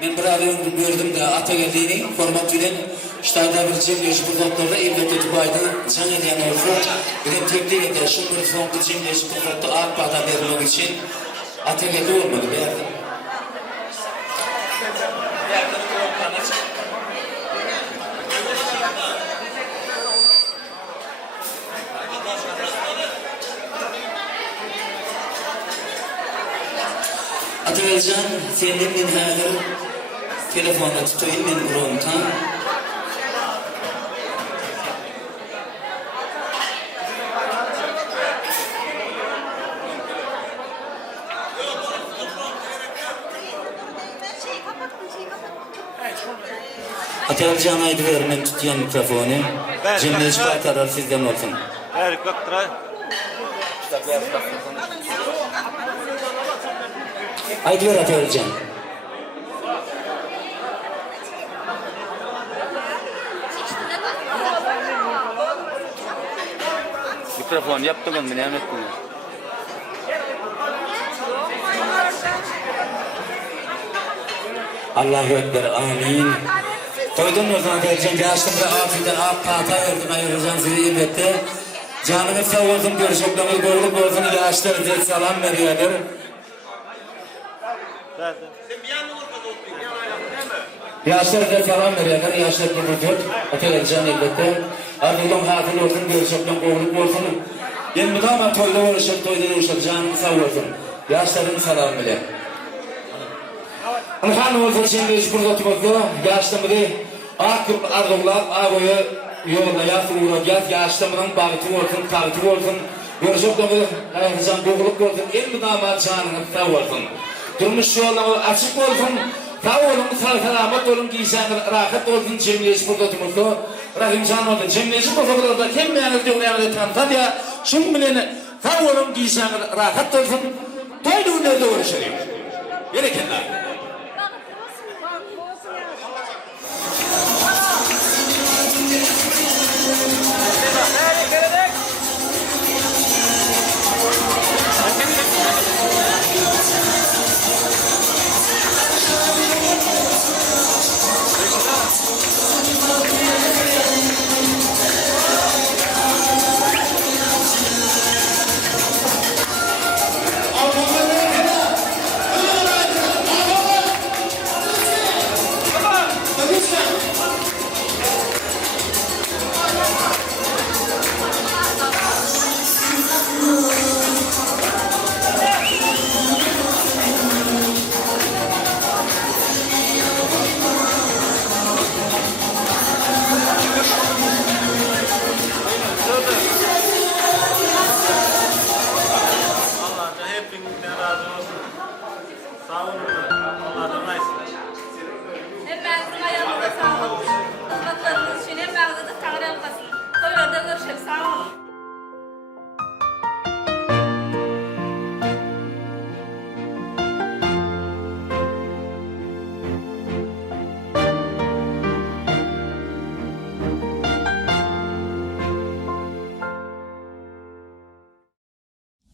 men bir adamı gördüm de ata geldiğini format bilen işte bir cemleşi fırsatlarda evlet etip aydı can eden olsa bir teklif eder şunları sonunda cemleşi fırsatta ak bada verilmek için ata geldi olmadı bir yerde. Atılcan, senden min hazır telefonda tutayım men burontan. Atılcan aydı vermen tutuyan mikrofonu. Cemleşi karar sizden olsun. Haydi ver Atılcan. Mikrofon yaptım ben ne anlattım. Allahu Ekber, amin. Koydun mu sana Atılcan? Yaştım da afiden ak kata verdim ayıracağım sizi elbette. Canınız sağ olsun, görüşüklüğünüz doğruluk olsun, yaşlarınıza selam veriyorlar. Yaşlarınıza selam veriyorlar, yaşlarınıza tutuyor. Atılcan elbette. Ardından hafıl olsun, görüşüklüğün doğruluk olsun. Yani bu da ama toyda uğraşıp, toyda uğraşıp, canınız sağ olsun. Yaşlarınıza selam veriyorlar. Hanım olsun şimdi iş burada oturmakta, yaşlımı de akıp ardıllar, ağabey'i yoluna yaz, uğrak yaz, yaşlımının bağıtı olsun, kağıtı olsun, görüşüklüğünü ayıracağım, doğruluk olsun, en bir damat canını sağ olsun. Durmuş yoluna açık olsun, sağ olun, selamet olun, giysen rahat olsun, cemile iş burada oturmakta. Rahim can oldu, cemile işi burada da kim beğenir diyor, yani tanıtar ya, şun bileni sağ olun, giysen rahat olsun, doyduğun nerede uğraşırım. Gerekenler.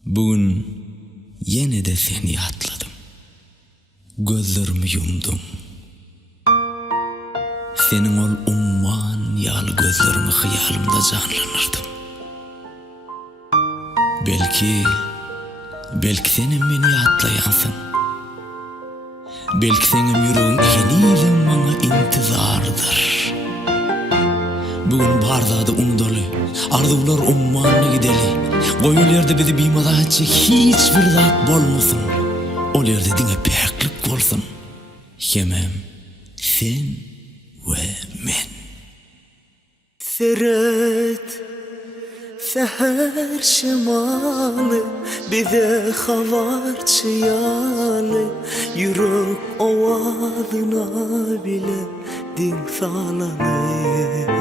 Bugün yine de seni atladım. Gözlerimi yumdum. Senin ol umman yal gözlerimi hıyalımda canlanırdım. Belki senin beni atlayansın. Belki senin yüreğin eniyle bana intizardır. Bugün bardadı unudalı. Arzular ummanına gideli. Koyularda bizi biymada edecek hiç bir zat bolmasın. O yerde dine peklik olsun. Hemem sen ve men. Seret seher şimalı bize havar çıyalı. Yürek ovadına bile din sağlanır.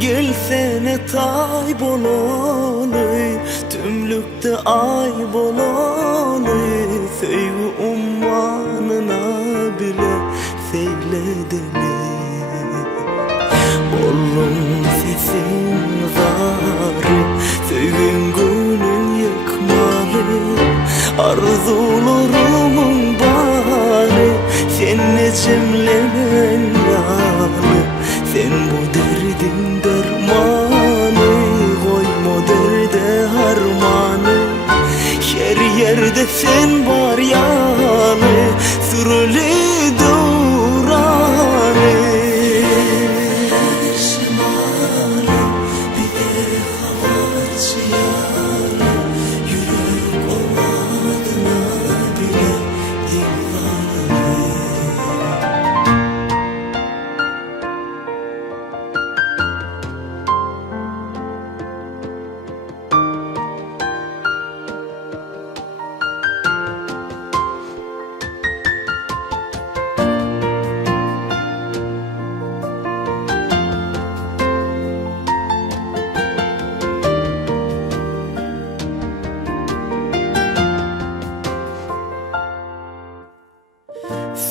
Gelsene tay bolalı, tümlükte ay bolalı. Sevgi ummanına bile seyledeli. Oğlum sesin zarı, sevgin gönül yıkmalı. Arzularımın bari, sen ne cemlemen yalı. Sen bu derdin dermanı, koyma derde harmanı. Her yerde sen var yalı, süreli duranı. Şimalı bir de hava çıyalı. Yürek ovadına bile divanı.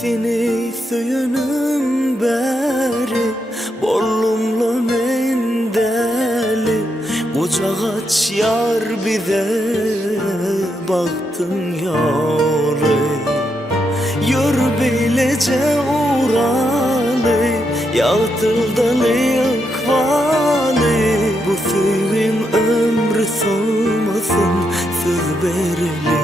Seni söyünüm beri, bollumla mendeli. Kucak aç yar bize, baktın yalı. Yür beylece uğralı, yağtıldalı yakvalı. Bu sevgim ömrü solmasın, söz verili.